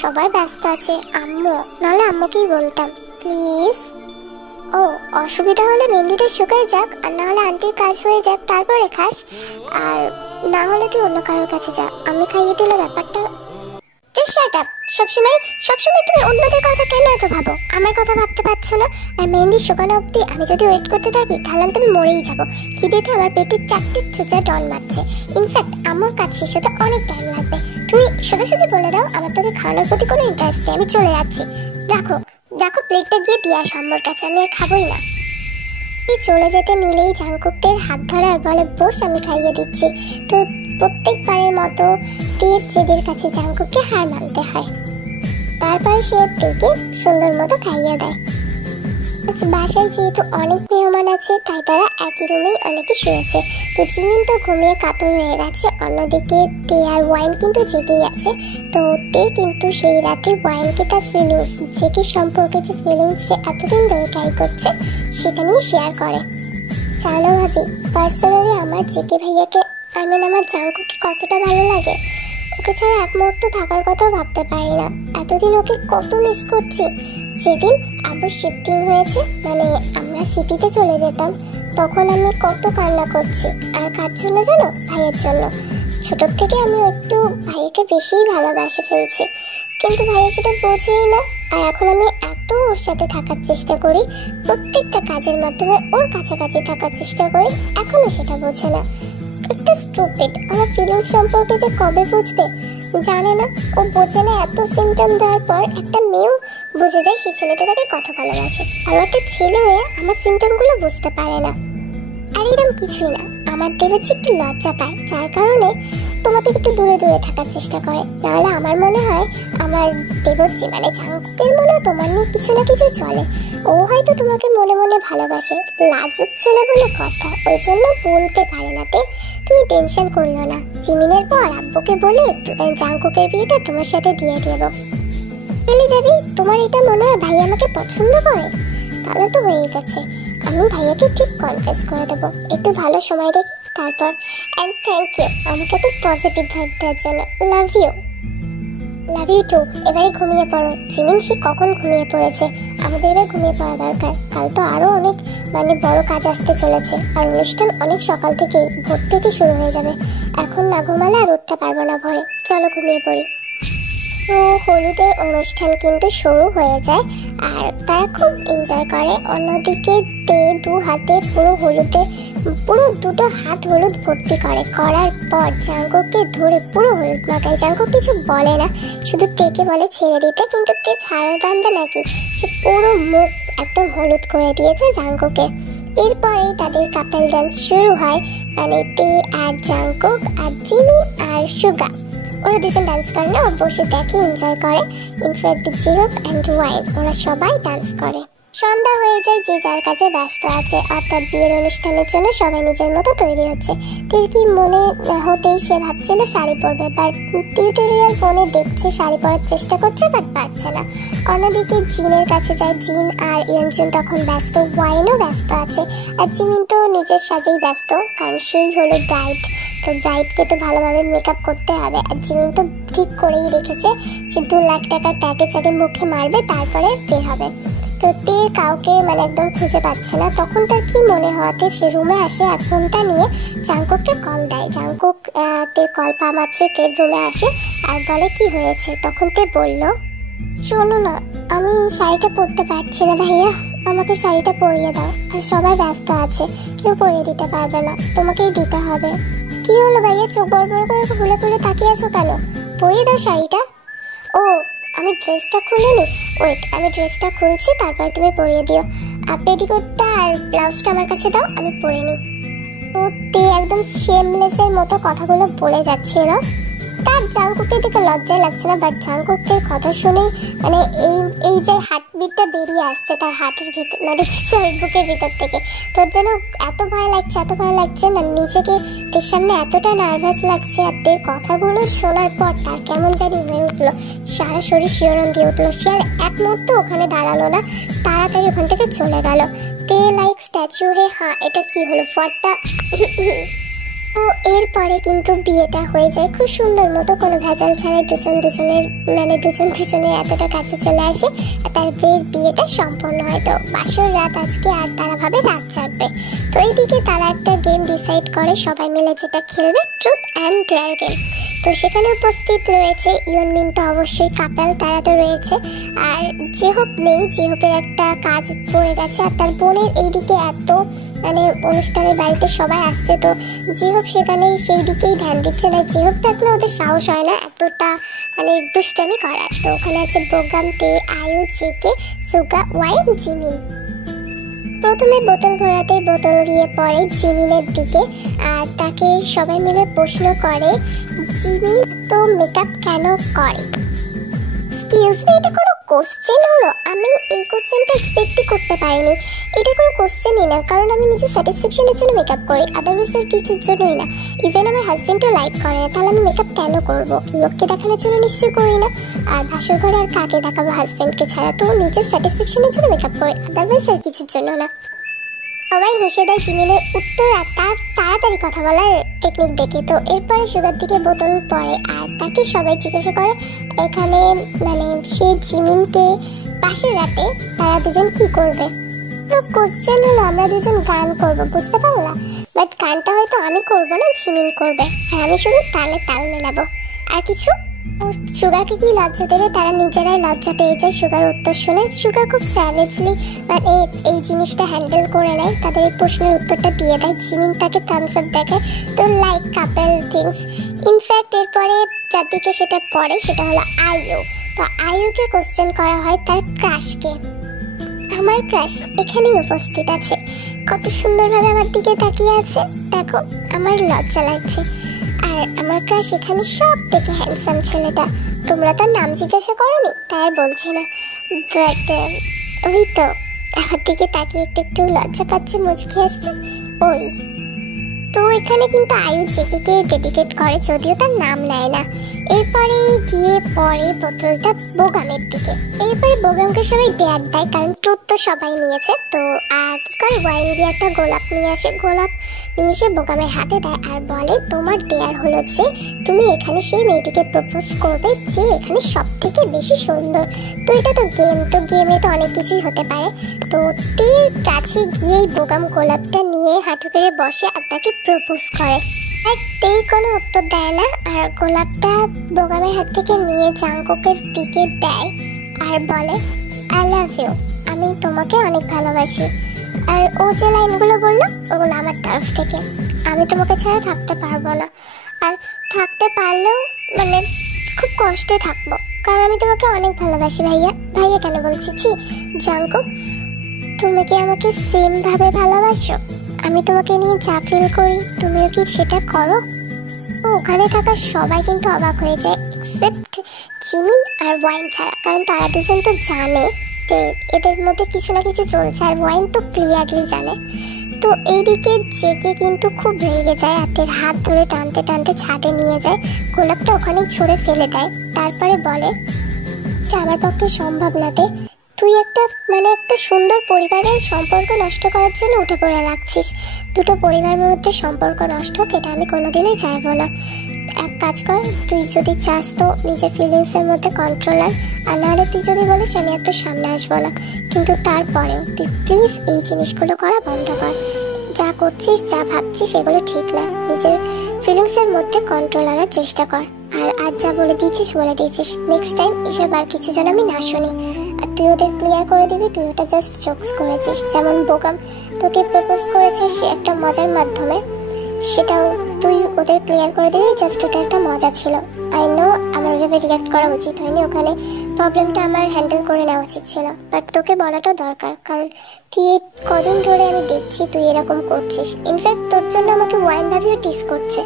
সবাই ব্যস্ত আছে, আম্মু, নাহলে আম্মুকেই বলতাম প্লিজ। ও অসুবিধা হলে মেহেন্দিটা শুকাই যাক, আর না হলে আন্টির কাজ হয়ে যাক তারপরে খাস, আর না হলে তুই অন্য কারোর কাছে যা, আমি খাইয়ে দিলে ব্যাপারটা। সবসময় তুমি অন্যদের কথা কেন এত ভাবো? আমার কথা ভাবতে পারছো না? আর মেহেন্দি শুকানো অব্দি আমি যদি ওয়েট করতে থাকি তাহলে তুমি মরেই যাবো। খিদেতে আমার পেটে 4টে চুচা টন মারছে। ইনফ্যাক্ট আমার কাজ শেষ হতে অনেক টাইম লাগবে। তুমি সোজাসুজি বলে দাও আমার তোকে খাওয়ানোর প্রতি কোনো ইন্টারেস্ট নেই, আমি চলে যাচ্ছি। রাখো প্লেটটা গিয়ে দিয়ে আস আম্মুর কাছে, আমি আর খাবোই না। চলে যেতে নিলেই জাঙ্কুকদের হাত ধরে আর বলে বস, আমি খাইয়ে দিচ্ছি। তো প্রত্যেকবারের মতো তের জেদের কাছে জাঙ্কুককে হার মানতে হয়। তারপর সে তেকে সুন্দর মতো খাইয়ে দেয়। আজ বাসায় যেহেতু অনেক মেহমান আছে তাই তারা একই রুমেই অনেকে শুয়েছে। তো জিমিন তো ঘুমিয়ে কাতর হয়ে গেছে, অন্যদিকে তে আর ওয়াইন কিন্তু জেগেই আছে। তো তে কিন্তু সেই রাতে ওয়াইনকে তার ফিলিংস, জেকে সম্পর্কে যে ফিলিংস সে এতদিন ধরে ট্রাই করছে সেটা নিয়ে শেয়ার করে। চলো ভাবি, পার্সোনালি আমার জেকে ভাইয়াকে আমার জাঙ্কুকে কতটা ভালো লাগে। ওকে ছাড়া এক মুহূর্ত থাকার কথাও ভাবতে পারি না। এতদিন ওকে কত মিস করছি। যেদিন আবার শিফটিং হয়েছে, আমরা সিটিতে চলে যেতাম, তখন আমি কত কান্না করছি। আর কার জন্য জানো? ভাইয়ের জন্য। ছোটোর থেকে আমি একটু ভাইয়াকে বেশিই ভালোবাসে ফেলছি, কিন্তু ভাইয়া সেটা বোঝেই না। আর এখন আমি এত ওর সাথে থাকার চেষ্টা করি, প্রত্যেকটা কাজের মাধ্যমে ওর কাছাকাছি থাকার চেষ্টা করি, এখনো সেটা বোঝে না। একটা স্টুপিড। আমার ফিলিংস সম্পর্কে যে কবে বুঝবে জানে না, ও বোঝে না। এত সিমটম দেওয়ার পর একটা মেয়েও বুঝে যায় সেই ছেলেটা তাকে কত ভালোবাসে, আর একটা ছেলে হয়ে আমার সিমটমগুলো বুঝতে পারে না। আর এরকম কিছুই না, আমার দেবজি একটু লজ্জা পায়, যার কারণে তোমাদের একটু দূরে দূরে থাকার চেষ্টা করে। নাহলে আমার মনে হয় আমার দেবজি জাঙ্কুকের মনে তোমার নিয়ে কিছু না কিছু চলে। ও হয়তো তোমাকে মনে মনে ভালোবাসে, লাজুক ছেলে বলে কথা, ওই জন্য বলতে পারে না। তুমি টেনশন করিও না, জিমিনের পর আব্বুকে বলে জাঙ্কুকের বিয়েটা তোমার সাথে দিয়ে দেবো। দেবী, তোমার এটা মনে হয় ভাই আমাকে পছন্দ করে? তাহলে তো হয়ে গেছে, আমি ভাইয়াকে ঠিক কনফেস করে দেবো। একটু ভালো সময় দেখি তারপর। অ্যান্ড থ্যাংক ইউ আমাকে তো পজিটিভ ভাইব দেওয়ার জন্য। Love you. Love you too. এবারে ঘুমিয়ে পড়ো। জিমিন সে কখন ঘুমিয়ে পড়েছে, আমাদের এবার ঘুমিয়ে পড়া দরকার। কাল তো আরো অনেক বড় কাজ আসতে চলেছে, আর অনুষ্ঠান অনেক সকাল থেকেই, ভোর থেকে শুরু হয়ে যাবে। এখন না ঘুমালে আর উঠতে পারবো না ভোরে। চলো ঘুমিয়ে পড়ি। তো হলুদের অনুষ্ঠান কিন্তু শুরু হয়ে যায়, আর তারা খুব এনজয় করে। অন্যদিকে তে দু হাতে পুরো দুটো হাত হলুদ ভর্তি করার পর জাঙ্কুককে ধরে পুরো হলুদ মাখায়। জাঙ্কুক কিছু বলে না, শুধু তেকে বলে ছেড়ে দিতে, কিন্তু তে ছাড়ার বান্ধা নাকি, সে পুরো মুখ একদম হলুদ করে দিয়েছে জাঙ্কুকে। এরপরেই তাদের কাপল ডান্স শুরু হয়, তে আর জাঙ্কুক আর জিমিন আর সুগা। ওরা দুজন ডান্স করে না, বসে দেখে, এনজয় করে। ইনফ্যাক্ট জিহব অ্যান্ড ওয়াইন ওরা সবাই ডান্স করে। সন্ধ্যা হয়ে যায়, যে যার কাছে ব্যস্ত আছে, অর্থাৎ বিয়ের অনুষ্ঠানের জন্য সবাই নিজের মতো তৈরি হচ্ছে। কি মনে হতেই সে ভাবছিল শাড়ি পরবে, বাট টিউটোরিয়াল ফোনে দেখছে, শাড়ি পরার চেষ্টা করছে বাট পারছে না। অন্যদিকে জিনের কাছে যায়, জিন আর ইয়ঞ্জুন তখন ব্যস্ত, ওয়াইনও ব্যস্ত আছে, আর জিমিন তো নিজের সাজেই ব্যস্ত, কারণ সেই হলো ব্রাইড। তো ব্রাইডকে তো ভালোভাবে মেকআপ করতে হবে, আর জিমিন তো ঠিক করেই রেখেছে সে 2 লাখ টাকার প্যাকেজ আগে মুখে মারবে, তারপরে বের হবে। তো তে কাউকে একদম খুঁজে পাচ্ছে না। তখন তার কি মনে হওয়াতে সে রুমে আসে আর ফোনটা নিয়ে জাঙ্কুককে কল দেয়। জাঙ্কুক তে কল পাওয়া মাত্র তে রুমে আসে আর বলে কি হয়েছে। তখন তে বলল, শোনো না, আমি শাড়িটা পরতে পারছি না ভাইয়া, আমাকে শাড়িটা পরিয়ে দাও। আর সবাই ব্যস্ত আছে, কেউ পরিয়ে দিতে পারবে না, তোমাকেই দিতে হবে। কি হলো ভাইয়া, চোখ বড় বড় করে খুলে খুলে তাকিয়ে আছো কেন? পরিয়ে দাও শাড়িটা। ও, আমি ড্রেসটা খুলে নি, ওয়েট, আমি ড্রেসটা খুলছি, তারপরে তুমি পরিয়ে দিও। আর পেটিকোটটা আর ব্লাউজটা আমার কাছে দাও, আমি পরে নিই। তো তে একদম শেমলেসের মতো কথাগুলো বলে যাচ্ছিল। তার জাঙ্কুককে দেখে লজ্জায় লাগছে না, বাট জাঙ্কুকের কথা শুনেই এই যে হার্টবিটটা বেরিয়ে আসছে তার হার্টের ভিতর, বুকের ভিতর থেকে। তোর যেন এত ভয় লাগছে না, নিজেকে তের সামনে এতটা নার্ভাস লাগছে। আর তের কথাগুলো শোনার পর তার কেমন জানি হয়ে উঠলো, সারা শরীর শিহরণ দিয়ে উঠলো। সে আর এক মুহূর্ত ওখানে দাঁড়ালো না, তাড়াতাড়ি ওখান থেকে চলে গেল। তে লাইক স্ট্যাচু হয়ে, হ্যাঁ এটা কি হলো ফর্দা। তো এরপরে কিন্তু বিয়েটা হয়ে যায় খুব সুন্দর মতো, কোনো ভেজাল ছাড়াই দুজন দুজনের এতটা কাছে চলে আসে, আর তার বিয়েটা সম্পন্ন হয়। তো বাসর রাত আজকে, আর তারা ভাবে রাত জাগবে। তো এইদিকে তারা একটা গেম ডিসাইড করে সবাই মিলে, যেটা খেলবে ট্রুথ অ্যান্ড ডেয়ার গেম। তো সেখানে উপস্থিত রয়েছে ইয়নমিন, তো অবশ্যই কাপল, তারা তো রয়েছে। আর জেহব নেই, জেহবের একটা কাজ পড়ে গেছে, আর তার বোনের এইদিকে এত অনুষ্ঠানের বাড়িতে সবাই আসছে, তো জেহব সেখানে সেই দিকেই ধ্যান দিচ্ছে না। জেহব থাকলে ওদের সাহস হয় না এতটা দুষ্টামি করার। তো ওখানে আছে প্রোগ্রাম, তে, আয়ু, জেকে, সুগা, ওয়াইন, জিমিন। প্রথমে বোতল ঘোরাতেই বোতল গিয়ে পড়ে জিমিনের দিকে, আর তাকে সবাই মিলে প্রশ্ন করে, জিমিন তো মেকআপ কেন করে? এক্সকিউজ মি, এটা কোনো কোশ্চেন হলো, আমি এই কোশ্চেনটা এক্সপেক্টই করতে পারিনি। এটা কোনো কোশ্চেনই না, কারণ আমি নিজের স্যাটিসফ্যাকশনের জন্য মেকআপ করি, আদারওয়াইজ আর কিছুর জন্যই না। ইভেন আমার হাজবেন্ডও লাইক করে না, তাহলে আমি মেকআপ কেন করবো? লোককে দেখানোর জন্য নিশ্চয়ই করি না। আর ভাসুর ঘরে আর কাকে দেখাবো হাজবেন্ডকে ছাড়া? তো নিজের স্যাটিসফ্যাকশনের জন্য মেকআপ করি, আদারওয়াইজ আর কিছুর জন্য না। সবাই হেসে দেয় জিমিনের উত্তর আর তার তাড়াতাড়ি কথা বলার টেকনিক দেখে। তো এরপরে সুগার দিকে বোতল পড়ে আর তাকে সবাই জিজ্ঞাসা করে এখানে মানে সে জিমিনকে পাশের রাতে তারা দুজন কি করবে। তো কোশ্চেন হলো আমরা দুজন গান করবো, বুঝতে পারলা? বাট গানটা হয়তো আমি করবো না, জিমিন করবে, আর আমি শুধু তালে তাল মেলাবো, আর কিছু। সুগাকে কি লজ্জা দেবে? তারা নিজেরাই লজ্জা পেয়ে যায় সুগার উত্তর শুনে। সুগা খুব স্যাভেজলি মানে এই জিনিসটা হ্যান্ডেল করে নেয়, তাদের এই প্রশ্নের উত্তরটা দিয়ে দেয়। জিমিন তাকে থামস আপ দেখে। তো লাইক কাপেল থিংস। ইনফ্যাক্ট এরপরে যাদিকে সেটা পড়ে সেটা হলো আইও। তো আইওকে কোশ্চেন করা হয় তার ক্রাশকে। আমার ক্রাশ এখানেই উপস্থিত আছে, কত সুন্দরভাবে আমার দিকে তাকিয়ে আছে, দেখো আমার লজ্জা লাগছে। আর আমার ক্রাশ এখানে সব থেকে হ্যান্ডসাম ছেলেটা। তোমরা তার নাম জিজ্ঞাসা করোনি, তাই আর বলছি না। বাট ওই তো আমার দিকে তাকিয়ে একটু একটু লজ্জা পাচ্ছে, মুচকি আসছে ওই। তো এখানে কিন্তু আয়ু জেকেকে ডেডিকেট করে, যদিও তার নাম নেয় না। এরপরে গিয়ে পরে বোতলটা বোগামের দিকে। এরপরে বোগামকে সবাই ডেয়ার দেয়, কারণ ট্রুথ তো সবাই নিয়েছে। তো কি করে ওয়াইন দিয়ে একটা গোলাপ নিয়ে আসে, গোলাপ নিয়ে এসে বোগামের হাতে দেয় আর বলে তোমার ডেয়ার হলো যে তুমি এখানে সেই মেয়েটিকে প্রপোজ করবে যে এখানে সব থেকে বেশি সুন্দর। তো এটা তো গেম, তো গেমে তো অনেক কিছুই হতে পারে। তো তীর কাছে গিয়েই বোগাম গোলাপটা নিয়ে হাঁটু করে বসে আর তাকে প্রপোজ করে। আর তেই কোনো উত্তর দেয় না, আর গোলাপটা বোগামের হাত থেকে নিয়ে জাঙ্কুকের দিকে দেয় আর বলে আই লাভ ইউ, আমি তোমাকে অনেক ভালোবাসি। আর ও যে লাইনগুলো বললো ওগুলো আমার তরফ থেকে, আমি তোমাকে ছাড়া থাকতে পারবো না, আর থাকতে পারলেও মানে খুব কষ্টে থাকবো, কারণ আমি তোমাকে অনেক ভালোবাসি। ভাইয়া ভাইয়া কেন বলছি, ছি জাঙ্কুক, তুমি কি আমাকে সেম ভাবে ভালোবাসো? আমি তোমাকে নিয়ে যা ফিল করি তুমিও কি সেটা করো? ওখানে থাকা সবাই কিন্তু অবাক হয়ে যায়, এক্সেপ্ট জিমিন আর ওয়াইন ছাড়া, কারণ তারা দুজন তো জানে যে এদের মধ্যে কিছু না কিছু চলছে, আর ওয়াইন তো ক্লিয়ারলি জানে। তো এইদিকে জেকে কিন্তু খুব রেগে যায়, হাতের হাত ধরে টানতে টানতে ছাদে নিয়ে যায়, গোলাপটা ওখানেই ছুঁড়ে ফেলে দেয়। তারপরে বলে যে আমার পক্ষে সম্ভব না, তুই একটা একটা সুন্দর পরিবারের সম্পর্ক নষ্ট করার জন্য উঠে পড়ে লাগছিস। দুটো পরিবারের মধ্যে সম্পর্ক নষ্ট হোক এটা আমি কোনোদিনই চাইবো না। এক কাজ কর, তুই যদি চাস তো নিজের ফিলিংসের মধ্যে কন্ট্রোল আন, আর নাহলে তুই যদি বলিস আমি এত সামনে আসবো না, কিন্তু তারপরেও তুই প্লিজ এই জিনিসগুলো করা বন্ধ কর। যা করছিস যা ভাবছিস এগুলো ঠিক না, নিজের ফিলিংসের মধ্যে কন্ট্রোল আনার চেষ্টা কর। আর আজ যা বলে দিয়েছিস নেক্সট টাইম এসব আর কিছু যেন আমি না শুনি। আর তুই ওদের ক্লিয়ার করে দিবি তুই ওটা জাস্ট জোকস করেছিস, যেমন বোগাম তোকে প্রপোজ করেছে সে একটা মজার মাধ্যমে, সেটাও তুই ওদের ক্লিয়ার করে দিবি, জাস্ট ওটা একটা মজা ছিল। আই নো আমার ওইভাবে রিঅ্যাক্ট করা উচিত হয়নি, ওখানে প্রবলেমটা আমার হ্যান্ডেল করে নেওয়া উচিত ছিল, বাট তোকে বলাটাও দরকার, কারণ তুই কদিন ধরে আমি দেখছি তুই এরকম করছিস। ইনফ্যাক্ট তোর জন্য আমাকে ওয়াইন ভাবিও টিস করছে,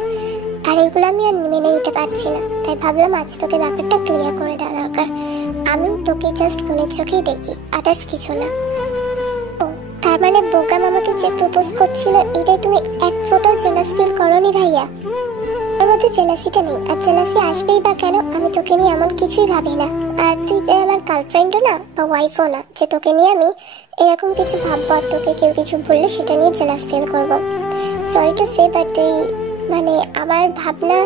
আর এগুলো আমি আর মেনে নিতে পারছি না, তাই ভাবলাম আজ তোকে ব্যাপারটা ক্লিয়ার করে দেওয়া দরকার। আমি তোকে জাস্ট মনের চোখেই দেখি, আদার্স কিছু না। ও তার মানে বোগাম আমাকে যে প্রপোজ করছিল এটাই তুমি এক ফোঁটা জেলাস ফিল করোনি ভাইয়া? আমার মধ্যে জেলাসিটা নেই, আর জেলাসি আসবেই বা কেন? আমি তোকে নিয়ে এমন কিছুই ভাবি না, আর তুই আমার গার্লফ্রেন্ডও না বা ওয়াইফও না যে তোকে নিয়ে আমি এরকম কিছু ভাববো আর তোকে কেউ কিছু বললে সেটা নিয়ে জেলাস ফিল করবো। সরি টু সে, বাট তুই আমার ভাবনা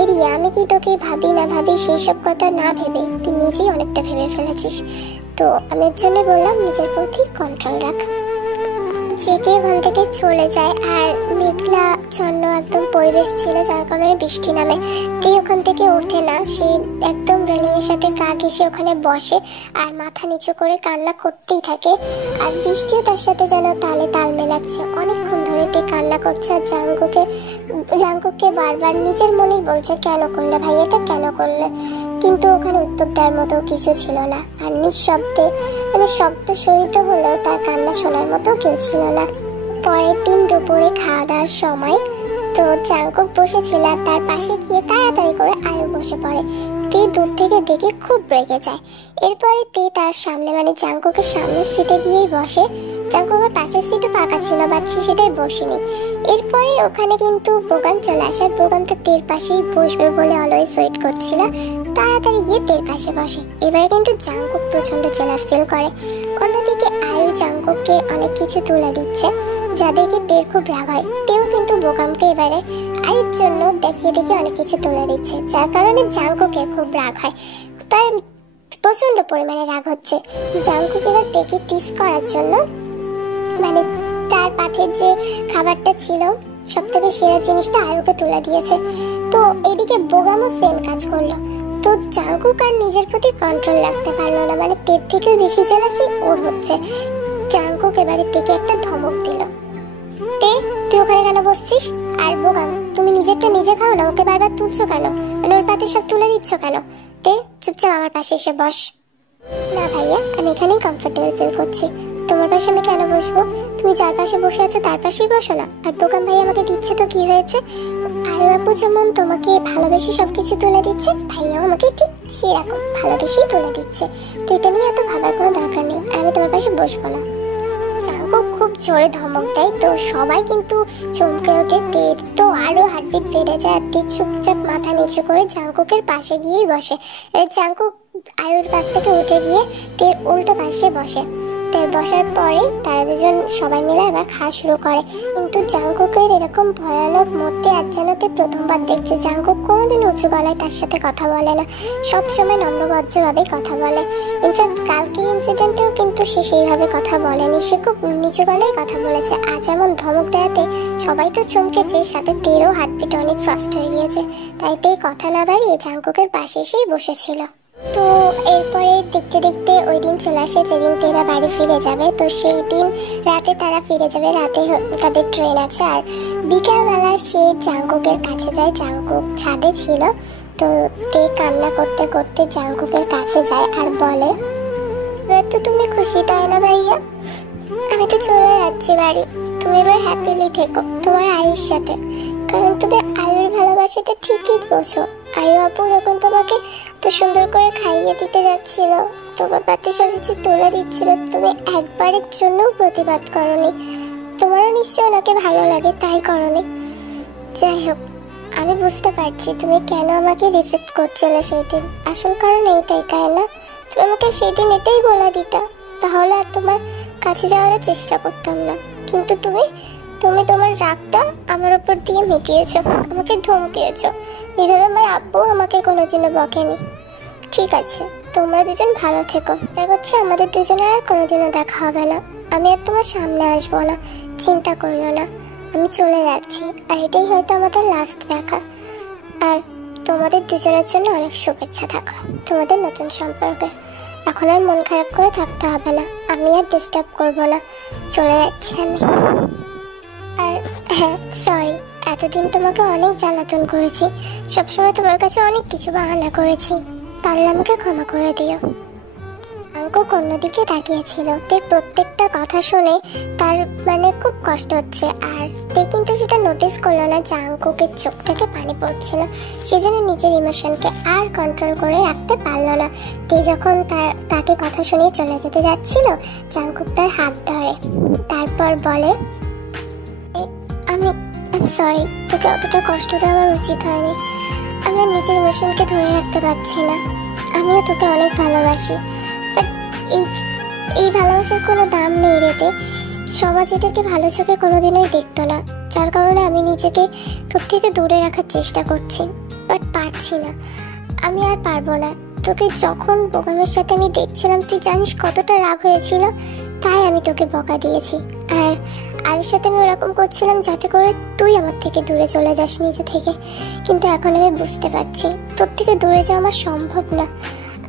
এরিয়া, আমি কি তোকে ভাবি না ভাবি সেই সব কথা না ভেবে তুই নিজেই অনেকটা ভেবে ফেলেছিস। তো আমি এর জন্য বললাম নিজের প্রতি কন্ট্রোল রাখ। জেকে ওখান থেকে চলে যায়, আর মেঘলা জন্য একদম পরিবেশ ছিল যার কারণে বৃষ্টি নামে, তুই ওখান থেকে ওঠে না, সে একদম রেলিংয়ের সাথে গা ঘেঁষে ওখানে বসে আর মাথা নিচু করে কান্না করতেই থাকে, আর বৃষ্টিও তার সাথে যেন তালে তাল মেলাচ্ছে। অনেকক্ষণ ধরে তুই কান্না করছে, আর জাঙ্কুককে বারবার নিজের মনেই বলছে কেন করলে ভাই এটা, কেন করলে, কিন্তু ওখানে উত্তর দেওয়ার মতো কিছু ছিল না, আর নিঃশব্দে শব্দ সহিত হলেও তার কান্না শোনার মতো কেউ ছিল না। পরের দিন দুপুরে খাওয়া দাওয়ার সময় তো জাঙ্কুক বসেছিল আর তার পাশে গিয়ে তাড়াতাড়ি করে আয়ু বসে পড়ে। তে দূর থেকে দেখে খুব রেগে যায়। এরপরে তে তার সামনে মানে জাঙ্কুকের সামনের সিটে গিয়েই বসে। জাঙ্কুকের পাশের সিটও ফাঁকা ছিল, বাট সে সেটাই বসেনি। এরপরে ওখানে কিন্তু বোগাম চলে আসে। বোগাম তো তের পাশেই বসবে বলে অলওয়েজ ওয়েট করছিল, তাড়াতাড়ি গিয়ে তের পাশে বসে। এবারে কিন্তু জাঙ্কুক প্রচন্ড জেলাস ফিল করে। অন্যদিকে আয়ু জাঙ্কুককে অনেক কিছু তুলে দিচ্ছে, যা দেখে তের খুব রাগ হয়। তেও কিন্তু বোগামকে এবারে আয়ুর জন্য দেখিয়ে দেখিয়ে অনেক কিছু তুলে দিচ্ছে, যার কারণে জাঙ্কুকের খুব রাগ হয়। তার প্রচন্ড পরিমাণে রাগ হচ্ছে। জাঙ্কুক এবার তেকে টিস করার জন্য মানে তার পাথের যে খাবারটা ছিল সব থেকে সেরা জিনিসটা আয়ুকে তুলে দিয়েছে। তো এদিকে বোগামও সেম কাজ করলো। তো জাঙ্কুক আর নিজের প্রতি কন্ট্রোল রাখতে পারলো না, মানে তের থেকে বেশি জেলাসি ওর হচ্ছে। জাঙ্কুক এবারে থেকে একটা ধমক দিল, তে তুই ওখানে কেন বসছিস? আর বোগাম, তুমি নিজেরটা নিজে খাও না, ওকে বারবার তুলছো কেন? মানে ওর পাতে সব তুলে দিচ্ছ কেন? তে চুপচাপ আমার পাশে এসে বস। না ভাইয়া, আমি এখানেই কমফোর্টেবল ফিল করছি, তোমার পাশে আমি কেন বসবো? তুমি যার পাশে বসে আছো তার পাশেই বসো না। আর বোগাম ভাই আমাকে দিচ্ছে তো কি হয়েছে? আয়ু আপু যেমন তোমাকে ভালোবেসে সবকিছু তুলে দিচ্ছে, ভাইয়াও আমাকে ঠিক সেরকম ভালোবেসেই তুলে দিচ্ছে। তো এটা নিয়ে এত ভাবার কোনো দরকার নেই, আর আমি তোমার পাশে বসবো না। জাঙ্কুক খুব জোরে ধমক দেয়, তো সবাই কিন্তু চমকে ওঠে। তের তো আরো হার্টবিট বেড়ে যায়। আর তের চুপচাপ মাথা নিচু করে জাঙ্কুকের পাশে গিয়েই বসে। জাঙ্কুক আয়ুর কাছ থেকে উঠে গিয়ে তের উল্টো পাশে বসে। তের বসার পরে তারা দুজন সবাই মিলে আবার খাওয়া শুরু করে। কিন্তু জাঙ্কুকের এরকম ভয়ানক মধ্যে আজ যেন তে প্রথমবার দেখছে। জাঙ্কুক কোনোদিন উঁচু গলায় তার সাথে কথা বলে না, সবসময় নম্রভদ্রভাবেই কথা বলে। ইনফ্যাক্ট কালকে ইনসিডেন্টেও কিন্তু সে সেইভাবে কথা বলেনি, সে খুব নিচু গলায় কথা বলেছে। আজ এমন ধমক দেওয়াতে সবাই তো চমকেছে, সাথে তেরও হার্টবিট অনেক ফাস্ট হয়ে গিয়েছে। তাই তে কথা না বাড়িয়ে জাঙ্কুকের পাশে এসেই বসেছিল। তো এরপরে দেখতে দেখতে ওই দিন চলে আসে যেদিন তেরা বাড়ি ফিরে যাবে। তো সেই দিন রাতে তারা ফিরে যাবে, রাতে তাদের ট্রেন আছে। আর বিকালবেলা সে জাঙ্কুকের কাছে যায়, জাঙ্কুক ছাদে ছিল। তো তে কান্না করতে করতে জাঙ্কুকের কাছে যায় আর বলে, এবার তো তুমি খুশি তাই না ভাইয়া? আমি তো চলে যাচ্ছি বাড়ি, তুমি এবার হ্যাপিলি থেকো তোমার আয়ুর সাথে, কারণ তুমি আয়ুর ভালোবাসাটা ঠিকই বোঝো। আয়ু আপু যখন তোমাকে তো সুন্দর করে খাইয়ে দিতে যাচ্ছিল, তোমার পাতে সব কিছু তুলে দিচ্ছিল, তুমি একবারের জন্য প্রতিবাদ করনি। তোমারও নিশ্চয় ওনাকে ভালো লাগে তাই করনি। যাই হোক, আমি বুঝতে পারছি তুমি কেন আমাকে রিজেক্ট করছিলে সেই দিন। আসল কারণ এইটাই তাই না? তুমি আমাকে সেই দিন এটাই বলে দিতা, তাহলে আর তোমার কাছে যাওয়ার চেষ্টা করতাম না। কিন্তু তুমি তোমার রাগটা আমার উপর দিয়ে মিটিয়েছো, আমাকে ধমকিয়েছো। এইভাবে আমার আব্বু আমাকে কোনোদিনও বকেনি। ঠিক আছে, তোমরা দুজন ভালো থেকো। যা হচ্ছে আমাদের দুজনের আর কোনোদিনও দেখা হবে না। আমি আর তোমার সামনে আসবো না, চিন্তা করিও না। আমি চলে যাচ্ছি, আর এটাই হয়তো আমাদের লাস্ট দেখা। আর তোমাদের দুজনের জন্য অনেক শুভেচ্ছা থাকো তোমাদের নতুন সম্পর্কে। এখন আর মন খারাপ করে থাকতে হবে না, আমি আর ডিস্টার্ব করবো না, চলে যাচ্ছি আমি। আর হ্যাঁ, সরি, এতদিন তোমাকে অনেক জ্বালাতন করেছি, সবসময় তোমার কাছে অনেক কিছু বাহানা করেছি, পারলে আমাকে ক্ষমা করে দিও। জাঙ্কুক অন্যদিকে তাকিয়েছিল। তে প্রত্যেকটা কথা শুনে তার মানে খুব কষ্ট হচ্ছে। আর তে কিন্তু সেটা নোটিস করলো না জাঙ্কুকের চোখ থেকে পানি পড়ছিল। সে যেন নিজের ইমোশনকে আর কন্ট্রোল করে রাখতে পারলো না। তে যখন তাকে কথা শুনিয়ে চলে যেতে যাচ্ছিল, জাঙ্কুক তার হাত ধরে, তারপর বলে, আমি সরি, তোকে অতটা কষ্ট দেওয়া আমার উচিত হয়নি। আমি আর নিজের ইমোশনকে ধরে রাখতে পারছি না। আমিও তোকে অনেক ভালোবাসি, বাট এই ভালোবাসার কোনো দাম নেই রেতে। সমাজ এটাকে ভালো চোখে কোনোদিনই দেখতো না, যার কারণে আমি নিজেকে তোর থেকে দূরে রাখার চেষ্টা করছি, বাট পারছি না। আমি আর পারবো না। তোকে যখন বোগামের সাথে আমি দেখছিলাম, তুই জানিস কতটা রাগ হয়েছিল, তাই আমি তোকে বকা দিয়েছি। আর আয়ুর সাথে আমি ওরকম করছিলাম যাতে করে তুই আমার থেকে দূরে চলে যাস নিজে থেকে। কিন্তু এখন আমি বুঝতে পারছি তোর থেকে দূরে যাওয়া আমার সম্ভব না।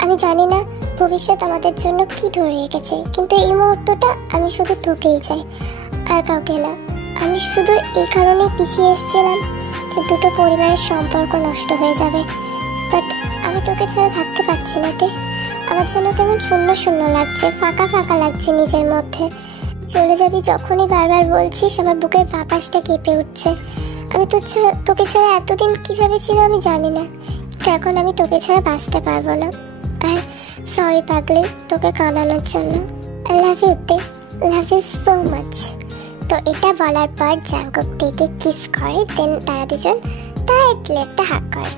আমি জানি না ভবিষ্যৎ আমাদের জন্য কি ধরে রেখেছে, কিন্তু এই মুহূর্তটা আমি শুধু তোকেই চাই, আর কাউকে না। আমি শুধু এই কারণেই পিছিয়ে এসেছিলাম যে দুটো পরিবারের সম্পর্ক নষ্ট হয়ে যাবে, বাট আমি তোকে ছাড়া থাকতে পারছি না। তে আমার যেন কেমন শূন্য শূন্য লাগছে, ফাঁকা ফাঁকা লাগছে নিজের মধ্যে। চলে যাবি যখনই বারবার বলছিস, আমার বুকের বাতাসটা কেঁপে উঠছে। আমি তোকে ছাড়া এতদিন কিভাবে ছিল আমি জানি না, কিন্তু এখন আমি তোকে ছাড়া বাঁচতে পারবো না। আর সরি পাগলি, তোকে কাঁদানোর জন্য। আই লাভ ইউ তে, লাভ ইউ সো মাচ। তো এটা বলার পর জাঙ্কুক তেকে কিস করে, দেন তারা দুজন টাইটলি একটা হাগ করে।